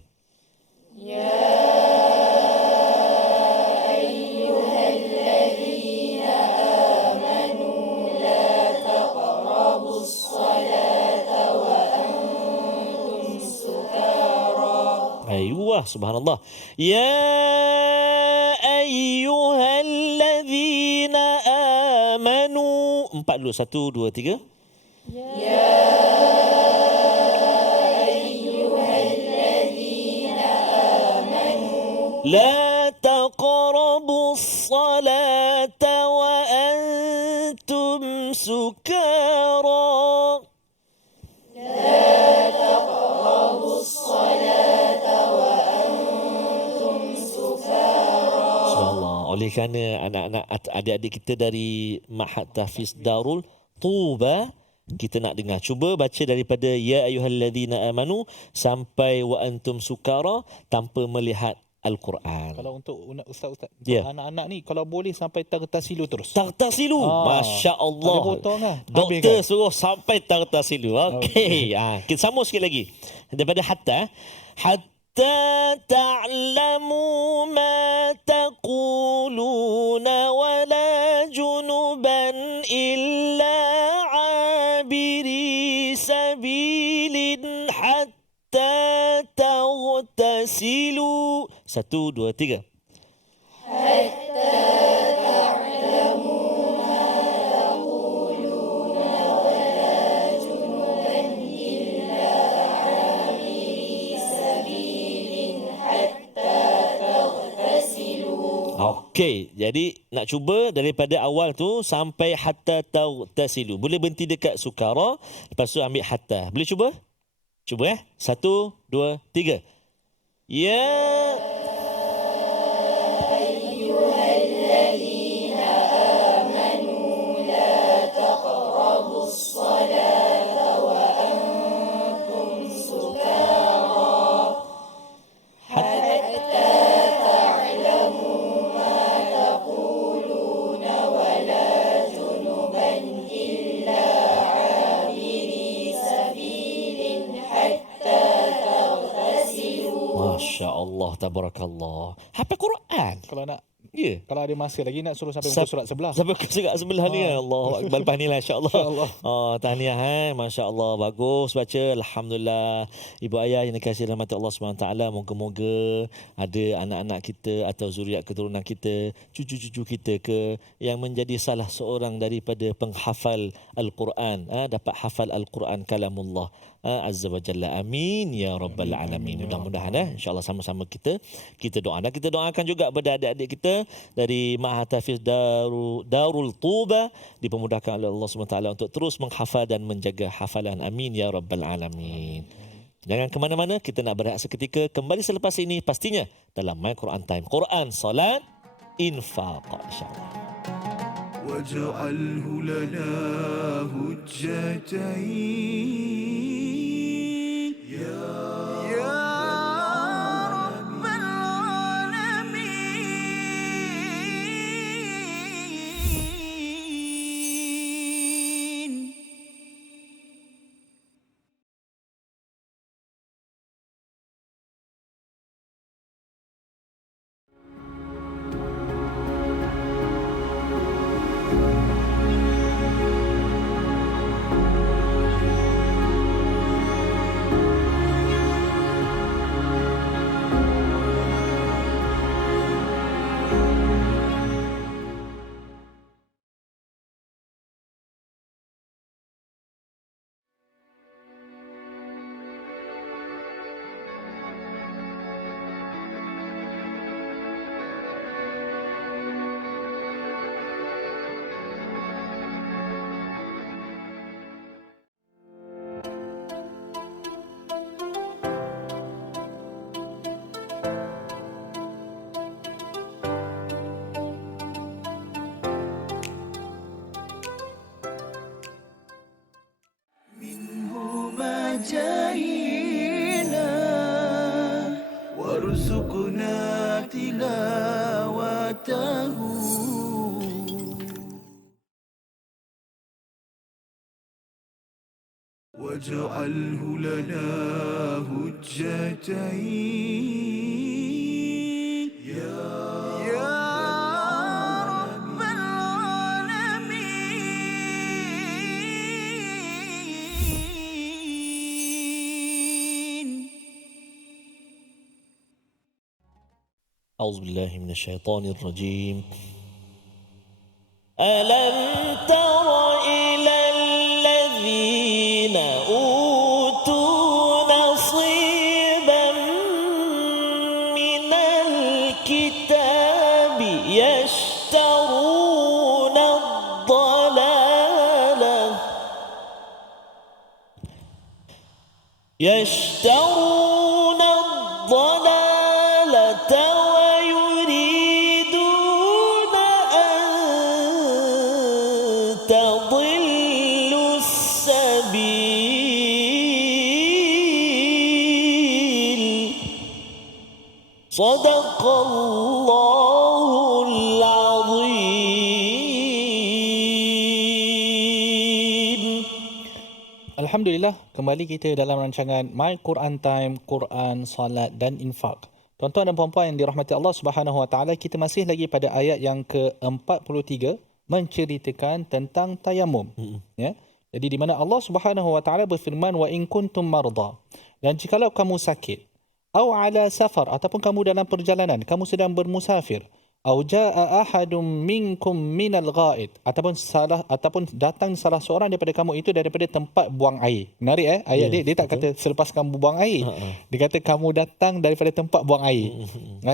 Ayuh, subhanallah. Ya ayyuhallazina amanu. 4 dulu. 1 2 3. Ya ayyuhallazina amanu la taqrabus salata wa antum sukara. La taqrabus salata wa antum Oleh kerana anak-anak adik-adik kita dari Ma'had Tahfiz Darul Tuba, kita nak dengar. Cuba baca daripada ya ayyuhallazina amanu sampai wa antum sukara tanpa melihat Al-Quran. Kalau untuk ustaz-ustaz, Ya. anak-anak ni kalau boleh sampai tartasilu terus. Tartasilu. Masya Allah. Ada potong kan? Doktor suruh sampai tartasilu. Okey. Kita sambung sikit lagi. Daripada hatta. Hatta ta'lamu ma taquluna wa la junuban illa abiri sabilin hatta taghtasilu. 1, 2, 3. Okey, jadi nak cuba daripada awal tu sampai hatta taghtasilu. Boleh berhenti dekat sukara, lepas tu ambil hatta. Boleh cuba? Cuba 1, 2, 3. Ya Masya Allah, tabarakallah. Hafal Quran. Kalau nak, Ya. kalau ada masa lagi nak suruh sampai muka surat sebelah. Sampai ke surat sebelah ni kan. Allahu Akbar. Lepas ni lah insya-Allah. InsyaAllah. Tahniah Masya-Allah, bagus baca. Alhamdulillah. Ibu ayah yang dikasihi rahmat Allah SWT, moga-moga ada anak-anak kita atau zuriat keturunan kita, cucu-cucu kita ke yang menjadi salah seorang daripada penghafal Al-Quran, dapat hafal Al-Quran kalamullah Azza wa Jalla. Amin ya rabbal alamin. Mudah-mudahan insya-Allah sama-sama kita doa, dan kita doakan juga kepada adik-adik kita dari Ma'had Tahfiz Darul Tuba, dipermudahkan oleh Allah SWT untuk terus menghafal dan menjaga hafalan. Amin ya rabbal alamin. Jangan ke mana-mana, kita nak berehat seketika, kembali selepas ini pastinya dalam My Quran Time. Quran, salat, infaq, insya-Allah. واجعله لنا هجتين يا رب العالمين. جاهنا وارزقنا تلاوته واجعله لنا هجتين يا رب العالمين. أعوذ بالله من الشيطان الرجيم. ألم تر إلى الذين أوتوا نصيبا من الكتاب يشترون الضلالة ويريدون السبيل صدق الله العظيم. Alhamdulillah, kembali kita dalam rancangan My Quran Time, Quran, Salat dan Infak. Tuan-tuan dan puan-puan yang dirahmati Allah Subhanahu Wa Taala, kita masih lagi pada ayat yang ke-43 menceritakan tentang tayamum. Ya. Jadi di mana Allah Subhanahu Wa Taala berfirman, wa in kuntum marda, dan jikalau kamu sakit, au ala safar, ataupun kamu dalam perjalanan, kamu sedang bermusafir, au jaa ahadum minkum minal ghaid, ataupun datang salah seorang daripada kamu itu daripada tempat buang air. Menarik ayat dia tak kata selepas kamu buang air. Dia kata kamu datang daripada tempat buang air.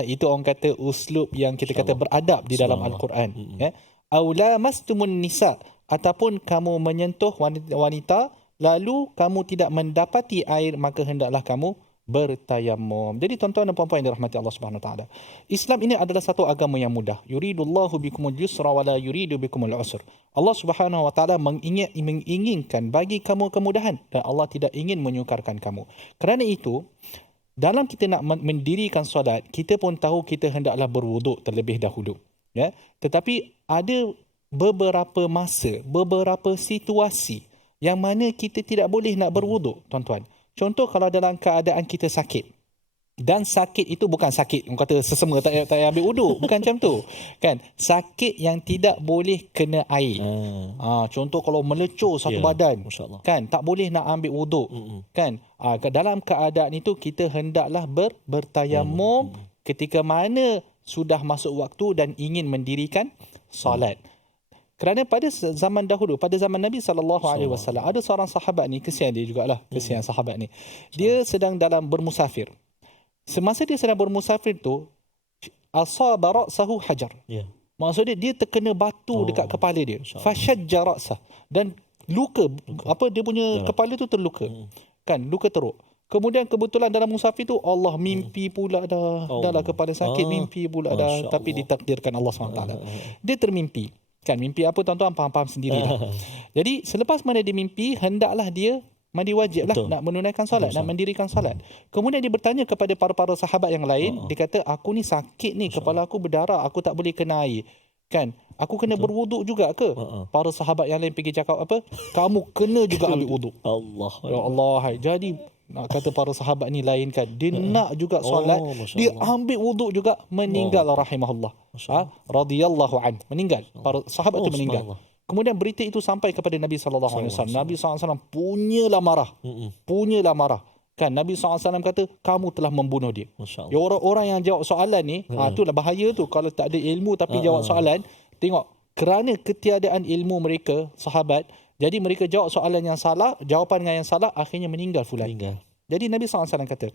Itu orang kata uslub yang kita kata beradab di dalam Al-Quran. Ya. Au lamastumun nisa, ataupun kamu menyentuh wanita lalu kamu tidak mendapati air, maka hendaklah kamu bertayamum. Jadi tuan-tuan dan puan-puan yang dirahmati Allah Subhanahu Wa Taala, Islam ini adalah satu agama yang mudah. Yuridullahu bikumul yusra wa la yuridu bikumul usr. Allah Subhanahu Wa Taala menginginkan bagi kamu kemudahan dan Allah tidak ingin menyukarkan kamu. Kerana itu, dalam kita nak mendirikan solat, kita pun tahu kita hendaklah berwuduk terlebih dahulu. Ya, tetapi ada beberapa masa, beberapa situasi yang mana kita tidak boleh nak berwuduk, tuan-tuan. Contoh kalau dalam keadaan kita sakit. Dan sakit itu bukan sakit orang kata sesama tak payah ambil wuduk, bukan macam tu. Kan? Sakit yang tidak boleh kena air. Contoh kalau melecur satu badan, kan, tak boleh nak ambil wuduk. Kan? Dalam keadaan itu kita hendaklah bertayamum ketika mana sudah masuk waktu dan ingin mendirikan solat. Kerana pada zaman dahulu, pada zaman Nabi SAW, ada seorang sahabat ni, kesian dia jugalah, kesian sahabat ni. Dia sedang dalam bermusafir. Semasa dia sedang bermusafir tu, asaba ra'sahu hajar. Maksudnya dia terkena batu dekat kepala dia. Fashajja ra'sah. Dan luka, dia punya kepala tu terluka. Kan, luka teruk. Kemudian kebetulan dalam musafir tu Allah mimpi pula dah. Dahlah kepala sakit, mimpi pula dah. Tapi ditakdirkan Allah SWT. Dia termimpi. Kan, mimpi apa tuan-tuan faham sendiri dah. Jadi selepas mana dia mimpi, hendaklah dia mandi wajib lah, nak menunaikan solat, nak mendirikan solat. Kemudian dia bertanya kepada para sahabat yang lain, dia kata, aku ni sakit ni, kepala aku berdarah, aku tak boleh kena air. Kan, aku kena berwuduk juga ke? Para sahabat yang lain pergi cakap apa? Kamu kena juga ambil wuduk. Allah. Ya Allah. Jadi nak kata para sahabat ni lain kan, dia nak juga solat, dia ambil wuduk juga, meninggal rahimahullah. Radhiyallahu an, meninggal. Para sahabat tu meninggal. Kemudian berita itu sampai kepada Nabi SAW. Nabi SAW punyalah marah. Kan, Nabi SAW kata, kamu telah membunuh dia. Ya, orang-orang yang jawab soalan ni, itulah bahaya tu. Kalau tak ada ilmu tapi jawab soalan, tengok, kerana ketiadaan ilmu mereka, sahabat, jadi mereka jawab soalan yang salah, jawapan yang salah, akhirnya meninggal fulan. Jadi Nabi SAW kata,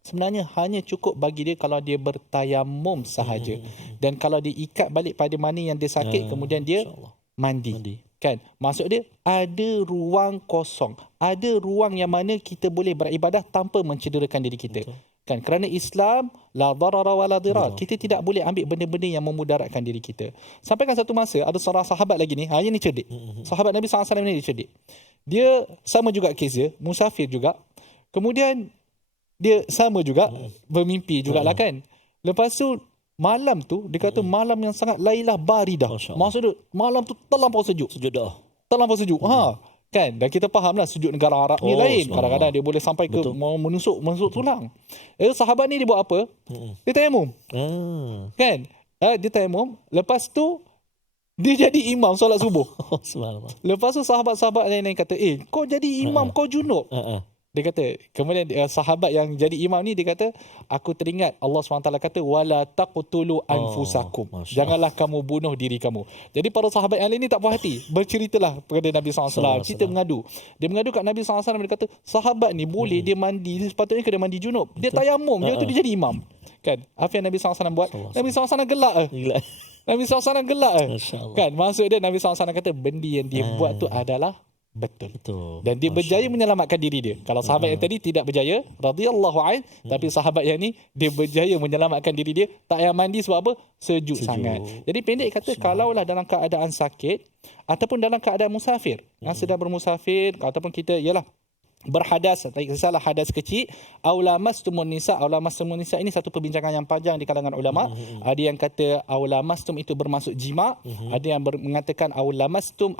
sebenarnya hanya cukup bagi dia kalau dia bertayamum sahaja. Dan kalau dia ikat balik pada mana yang dia sakit, kemudian dia mandi. Kan? Maksud dia, ada ruang kosong. Ada ruang yang mana kita boleh beribadah tanpa mencederakan diri kita. Kan? Kerana Islam, la darara wa la dirar. Kita tidak boleh ambil benda-benda yang memudaratkan diri kita. Sampaikan satu masa, ada seorang sahabat lagi ni, yang ni cerdik. Sahabat Nabi SAW ni dia cerdik. Dia sama juga kes dia, musafir juga. Kemudian, dia sama juga, bermimpi jugalah kan. Lepas tu, malam tu, dia kata malam yang sangat lailah baridah. Maksudnya, malam tu terlampau sejuk. Terlampau sejuk. Kan, dan kita fahamlah sujud negara Arab ni lain. Kadang-kadang dia boleh sampai ke mau menusuk tulang. Sahabat ni dia buat apa? Dia tayamum. Kan? Dia tayamum. Lepas tu dia jadi imam solat subuh. Lepas tu sahabat-sahabat lain kata, kau jadi imam, kau junub. Dia kata, kemudian sahabat yang jadi imam ni, dia kata, aku teringat Allah SWT kata, wala taqtulu anfusakum. Janganlah kamu bunuh diri kamu. Jadi para sahabat yang lain ni tak puas hati. Berceritalah kepada Nabi SAW. Cerita mengadu. Dia mengadu kat Nabi SAW. Dia kata, sahabat ni boleh dia mandi, sepatutnya kena mandi junub. Dia tayamum, dia tu dia jadi imam. Kan? Apa yang Nabi SAW buat? Nabi SAW gelak. Nabi SAW gelak. Kan? Maksud dia, Nabi SAW kata, benda yang dia buat tu adalah Betul. Betul. Dan dia Masya berjaya Allah. menyelamatkan diri dia. Kalau sahabat yang tadi tidak berjaya, radhiyallahu an, tapi sahabat yang ni dia berjaya menyelamatkan diri dia, tak payah mandi sebab apa? Sejuk sangat. Jadi pendek kata, kalaulah dalam keadaan sakit ataupun dalam keadaan musafir, sedang bermusafir ataupun kita ialah berhadas, tak kisahlah hadas kecil, aulamastum nisa. Aulamastum nisa ini satu perbincangan yang panjang di kalangan ulama. Ada yang kata aulamastum itu bermaksud jima, ada yang mengatakan aulamastum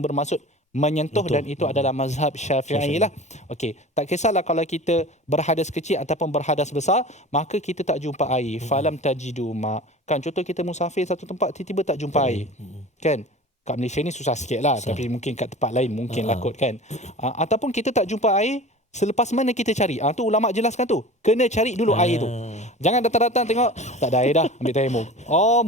bermaksud menyentuh, dan itu adalah mazhab Syafi'i lah. Okey, tak kisahlah kalau kita berhadas kecil ataupun berhadas besar, maka kita tak jumpa air, falam tajidu ma. Kan contoh kita musafir satu tempat tiba-tiba tak jumpa air. Kan? Kat Malaysia ni susah sikit lah, tapi mungkin kat tempat lain mungkin lah kot kan. Ataupun kita tak jumpa air, selepas mana kita cari? Tu ulama jelaskan tu. Kena cari dulu air tu. Jangan datang-datang tengok tak ada air dah, ambil tayamum.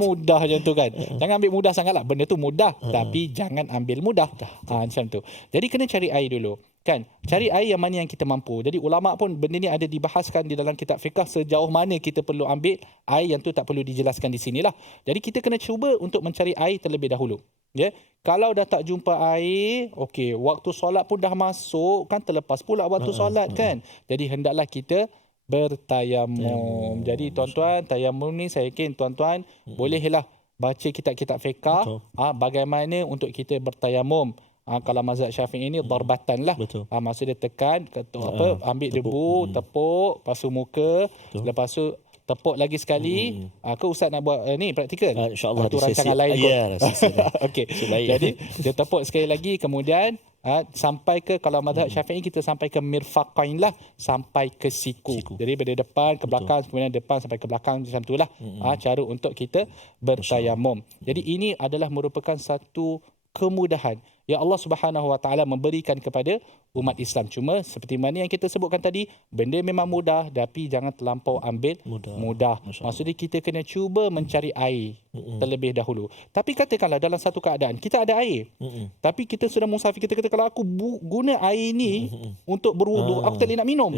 Mudah macam tu kan. Jangan ambil mudah sangatlah. Benda tu mudah, tapi jangan ambil mudah. Macam tu. Jadi kena cari air dulu. Kan? Cari air yang mana yang kita mampu. Jadi ulama pun benda ni ada dibahaskan di dalam kitab fiqh sejauh mana kita perlu ambil air, yang tu tak perlu dijelaskan di sinilah. Jadi kita kena cuba untuk mencari air terlebih dahulu. Ya, kalau dah tak jumpa air, okey, waktu solat pun dah masuk, kan terlepas pula waktu solat kan. Jadi hendaklah kita bertayamum. Jadi tuan-tuan, tayamum ni saya yakin tuan-tuan bolehlah baca kitab-kitab fiqh bagaimana untuk kita bertayamum. Kalau mazhab Syafi'i ini darbatan lah. Maksud dia tekan, ambil debu, tepuk, pasu muka, lepas tu tepuk lagi sekali. Ke Ustaz nak buat ni praktikal? InsyaAllah Itu rancangan lain kot. Okey. Jadi dia tepuk sekali lagi, kemudian sampai ke, kalau mazhab Syafi'i kita sampai ke mirfaqain lah, sampai ke siku. Jadi dari depan ke belakang, kemudian depan sampai ke belakang, macam itulah cara untuk kita bertayamum. Jadi ini adalah merupakan satu kemudahan yang Allah Subhanahu Wa Taala memberikan kepada umat Islam. Cuma seperti mana yang kita sebutkan tadi, benda memang mudah, tapi jangan terlampau ambil mudah. Maksudnya kita kena cuba mencari air terlebih dahulu. Tapi katakanlah dalam satu keadaan kita ada air, tapi kita sudah musafir, kita kata kalau aku guna air ni untuk berwuduk, aku tak boleh nak minum.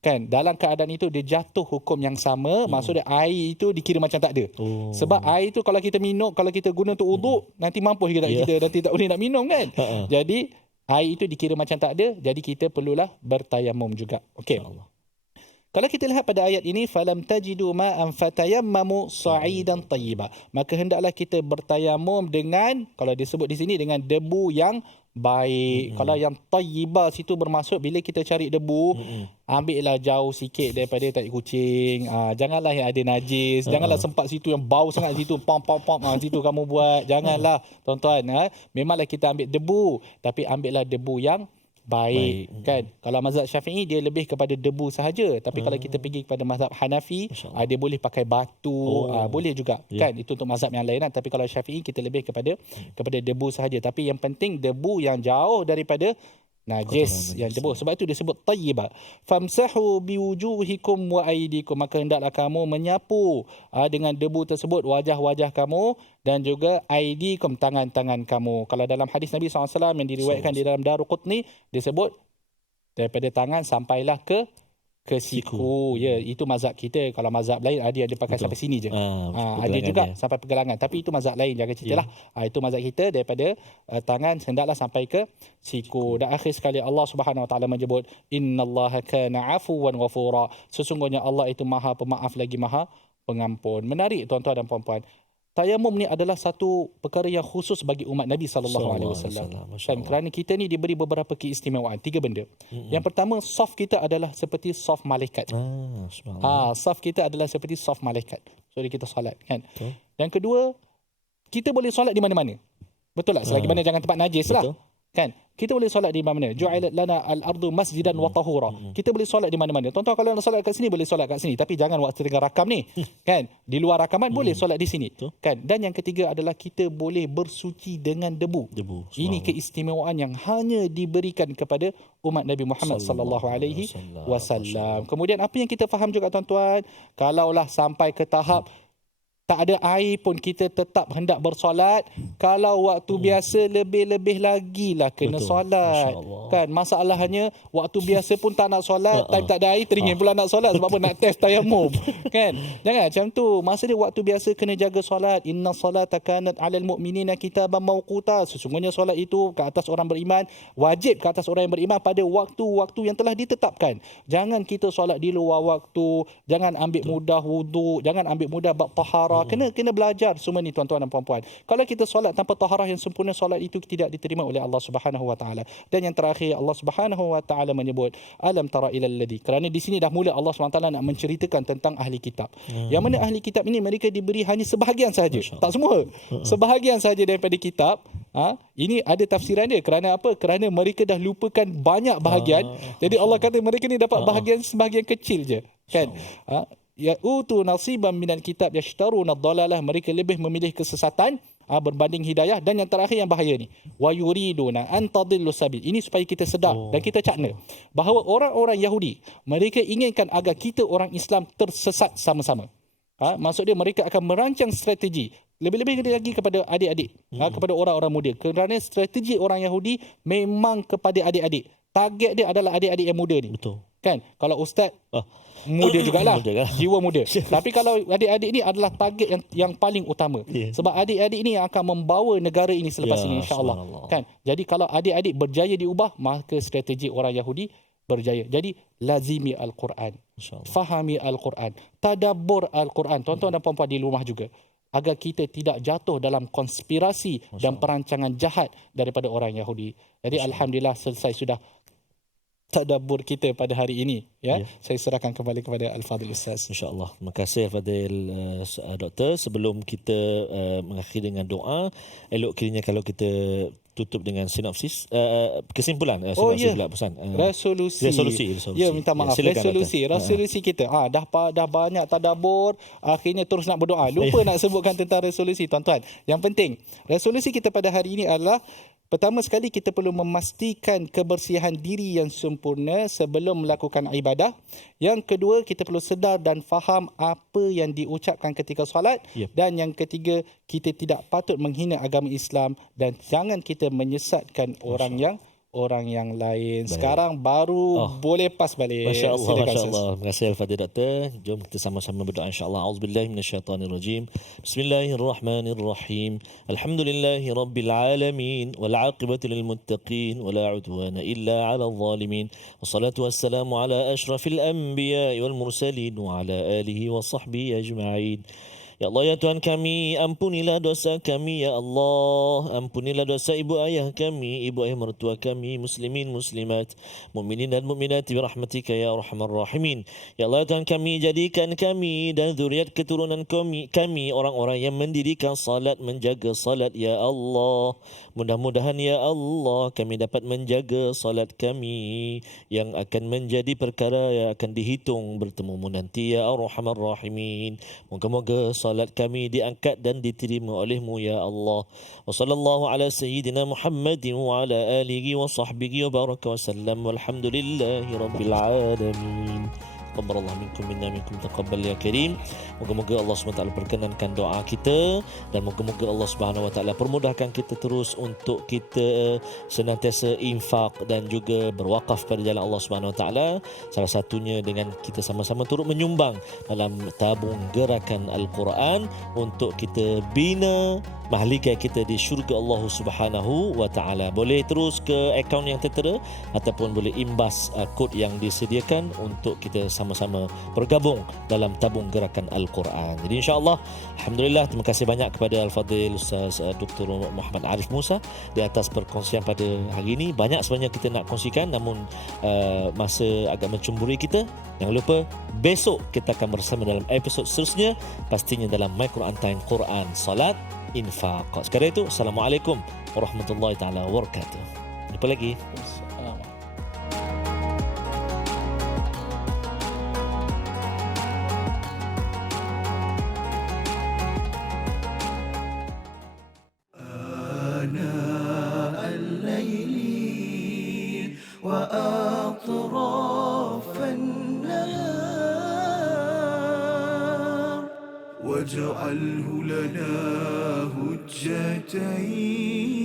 Kan, dalam keadaan itu dia jatuh hukum yang sama. Maksudnya air itu dikira macam tak ada. Sebab air itu kalau kita minum, kalau kita guna untuk uduk, nanti mampus kita nanti tak boleh nak minum kan. Jadi air itu dikira macam tak ada, jadi kita perlulah bertayamum juga. Okey. Kalau kita lihat pada ayat ini, falam tajidu ma'an fatayammamu sa'idan tayyiba, maka hendaklah kita bertayamum dengan, kalau disebut di sini, dengan debu yang baik. Kalau yang tayyiba situ bermaksud bila kita cari debu, ambillah jauh sikit daripada tai kucing. Janganlah yang ada najis, janganlah sempat situ yang bau sangat situ, pam situ kamu buat. Janganlah tuan-tuan. Memanglah kita ambil debu, tapi ambillah debu yang baik. Kan, kalau mazhab Syafi'i dia lebih kepada debu sahaja, tapi kalau kita pergi kepada mazhab Hanafi, dia boleh pakai batu, boleh juga. Kan, itu untuk mazhab yang lain. Tapi kalau Syafi'i kita lebih kepada debu sahaja, tapi yang penting debu yang jauh daripada najis, yang debu. Sebab itu disebut tayyiba. Famsahu biwujuhikum wa aydikum, maka hendaklah kamu menyapu dengan debu tersebut wajah-wajah kamu dan juga aydikum, tangan-tangan kamu. Kalau dalam hadis Nabi SAW yang diriwayatkan di dalam Daruqutni, disebut daripada tangan sampailah ke siku. Ya, itu mazhab kita. Kalau mazhab lain ada yang dia pakai sampai sini je. Ada juga sampai pergelangan, tapi itu mazhab lain, jangan ceritalah. Itu mazhab kita daripada tangan hendaklah sampai ke siku. Dan akhir sekali Allah Subhanahu Wa Taala menyebut innallaha kana afuwan ghafura, sesungguhnya Allah itu Maha Pemaaf lagi Maha Pengampun. Menarik tuan-tuan dan puan-puan. Tayamum ni adalah satu perkara yang khusus bagi umat Nabi SAW. Dan kerana kita ni diberi beberapa keistimewaan, 3 benda. Yang pertama, saf kita adalah seperti saf malaikat. Saf kita adalah seperti saf malaikat. So kita solat kan. Dan kedua, kita boleh solat di mana-mana. Betul tak? Selagi mana jangan tempat najis lah. Kan? Kita boleh solat di mana-mana. Ju'ilat lana al-ardu masjidan wa tahura. Kita boleh solat di mana-mana. Tuan-tuan kalau nak solat kat sini boleh solat kat sini, tapi jangan waktu tengah rakam ni. Kan? Di luar rakaman boleh solat di sini. Kan? Dan yang ketiga adalah kita boleh bersuci dengan debu. Ini keistimewaan yang hanya diberikan kepada umat Nabi Muhammad sallallahu alaihi wasallam. Kemudian apa yang kita faham juga tuan-tuan, kalaulah sampai ke tahap tak ada air pun kita tetap hendak bersolat. Kalau waktu biasa lebih-lebih lagi lah kena Betul. solat. Masya-Allah. Kan masalahnya waktu biasa pun tak nak solat, time tak ada air teringin pula nak solat sebab apa nak test tayamum. Kan? Jangan macam tu. Masa dia waktu biasa kena jaga solat. Inna salata kanat 'alal mu'minina kitaban mawquta. Sesungguhnya solat itu ke atas orang beriman, wajib ke atas orang yang beriman pada waktu-waktu yang telah ditetapkan. Jangan kita solat di luar waktu, jangan ambil mudah wuduk, jangan ambil mudah bab taharah. Kena belajar semua ni tuan-tuan dan puan-puan. Kalau kita solat tanpa taharah yang sempurna, solat itu tidak diterima oleh Allah Subhanahu wa taala. Dan yang terakhir, Allah Subhanahu wa taala menyebut alam tara ilal ladzi, kerana di sini dah mula Allah SWT nak menceritakan tentang ahli kitab. Yang mana ahli kitab ini mereka diberi hanya sebahagian sahaja, tak semua. Sebahagian sahaja daripada kitab. Ini ada tafsiran dia. Kerana apa? Kerana mereka dah lupakan banyak bahagian. Jadi Allah kata mereka ni dapat sebahagian kecil je. Kan? Ya utu nasiban minal kitab yashtaruna ad-dalalah, mereka lebih memilih kesesatan berbanding hidayah. Dan yang terakhir yang bahaya ni, wa yuriduna an tadillu sabil. Ini supaya kita sedar dan kita cakna bahawa orang-orang Yahudi mereka inginkan agar kita orang Islam tersesat sama-sama. Maksud dia mereka akan merancang strategi lebih-lebih lagi kepada adik-adik, kepada orang-orang muda. Kerana strategi orang Yahudi memang kepada adik-adik. Target dia adalah adik-adik yang muda ni. Betul. Kan? Kalau ustaz muda jugalah, jiwa muda. Tapi kalau adik-adik ni adalah target yang paling utama. Sebab adik-adik ni yang akan membawa negara ini selepas ini, insya-Allah. Kan? Jadi kalau adik-adik berjaya diubah, maka strategi orang Yahudi berjaya. Jadi lazimi al-Quran, fahami al-Quran, tadabbur al-Quran. Tuan-tuan dan puan-puan di rumah juga, agar kita tidak jatuh dalam konspirasi dan perancangan jahat daripada orang Yahudi. Jadi alhamdulillah selesai sudah tadabbur kita pada hari ini. Saya serahkan kembali kepada Al-Fadhil Ustaz. InsyaAllah. Terima kasih Al-Fadhil Doktor. Sebelum kita mengakhiri dengan doa, elok kiranya kalau kita tutup dengan sinopsis, kesimpulan, sinopsis pula pesan. Resolusi. Ya, minta maaf. Resolusi kita. Dah banyak tadabbur, akhirnya terus nak berdoa. Lupa nak sebutkan tentang resolusi, tuan-tuan. Yang penting, resolusi kita pada hari ini adalah, pertama sekali kita perlu memastikan kebersihan diri yang sempurna sebelum melakukan ibadah. Yang kedua, kita perlu sedar dan faham apa yang diucapkan ketika solat. Dan yang ketiga, kita tidak patut menghina agama Islam dan jangan kita menyesatkan orang yang lain. Baik. Sekarang baru boleh pas balik. Masya-Allah, masya-Allah. Terima kasih Al-Fadhil Doktor. Jom kita sama-sama berdoa insya-Allah. Auzubillahi minasyaitanirrajim. Bismillahirrahmanirrahim. Alhamdulillahirabbil alamin wal 'aqibatu lil muttaqin wa la 'udwana illa 'alal zalimin. Wassalatu wassalamu ala asyrafil anbiya'i wal mursalin wa ala alihi wa sahbihi ajma'in. Ya Allah, ya Tuhan kami, ampunilah dosa kami, ya Allah. Ampunilah dosa ibu ayah kami, ibu ayah mertua kami, muslimin, muslimat, mukminin dan mukminat birahmatika ya arhamar rahimin. Ya Allah, Tuhan kami, jadikan kami dan zuriat keturunan kami orang-orang yang mendirikan salat, menjaga salat, ya Allah. Mudah-mudahan ya Allah kami dapat menjaga salat kami yang akan menjadi perkara yang akan dihitung bertemumu nanti, ya arhamar rahimin. Moga-moga salat kami diangkat dan diterima olehmu, ya Allah. Wa sallallahu ala sayyidina Muhammadin wa ala alihi wa sahbihi wa baraka wa sallam. Walhamdulillahi rabbil alamin. Taqabbalallahu minkum minna minkum taqabbal ya karim. Moga-moga Allah SWT perkenankan doa kita dan moga-moga Allah SWT permudahkan kita terus untuk kita senantiasa infak dan juga berwakaf pada jalan Allah SWT. Salah satunya dengan kita sama-sama turut menyumbang dalam tabung gerakan Al-Quran untuk kita bina mahligai kita di syurga Allah Subhanahu wa taala. Boleh terus ke akaun yang tertera ataupun boleh imbas kod yang disediakan untuk kita sama-sama bergabung dalam tabung gerakan Al-Quran. Jadi insya-Allah, alhamdulillah, terima kasih banyak kepada Al-Fadhil Ustaz Dr. Muhammad Arif Musa di atas perkongsian pada hari ini. Banyak sebenarnya kita nak kongsikan, namun masa agak mencemburi kita. Jangan lupa besok kita akan bersama dalam episod seterusnya, pastinya dalam My Quran Time, Quran, Salat, Infaq. Sekarang itu, Assalamualaikum warahmatullahi taala wabarakatuh. Jumpa lagi. وأطراف النهار واجعله لنا هجتين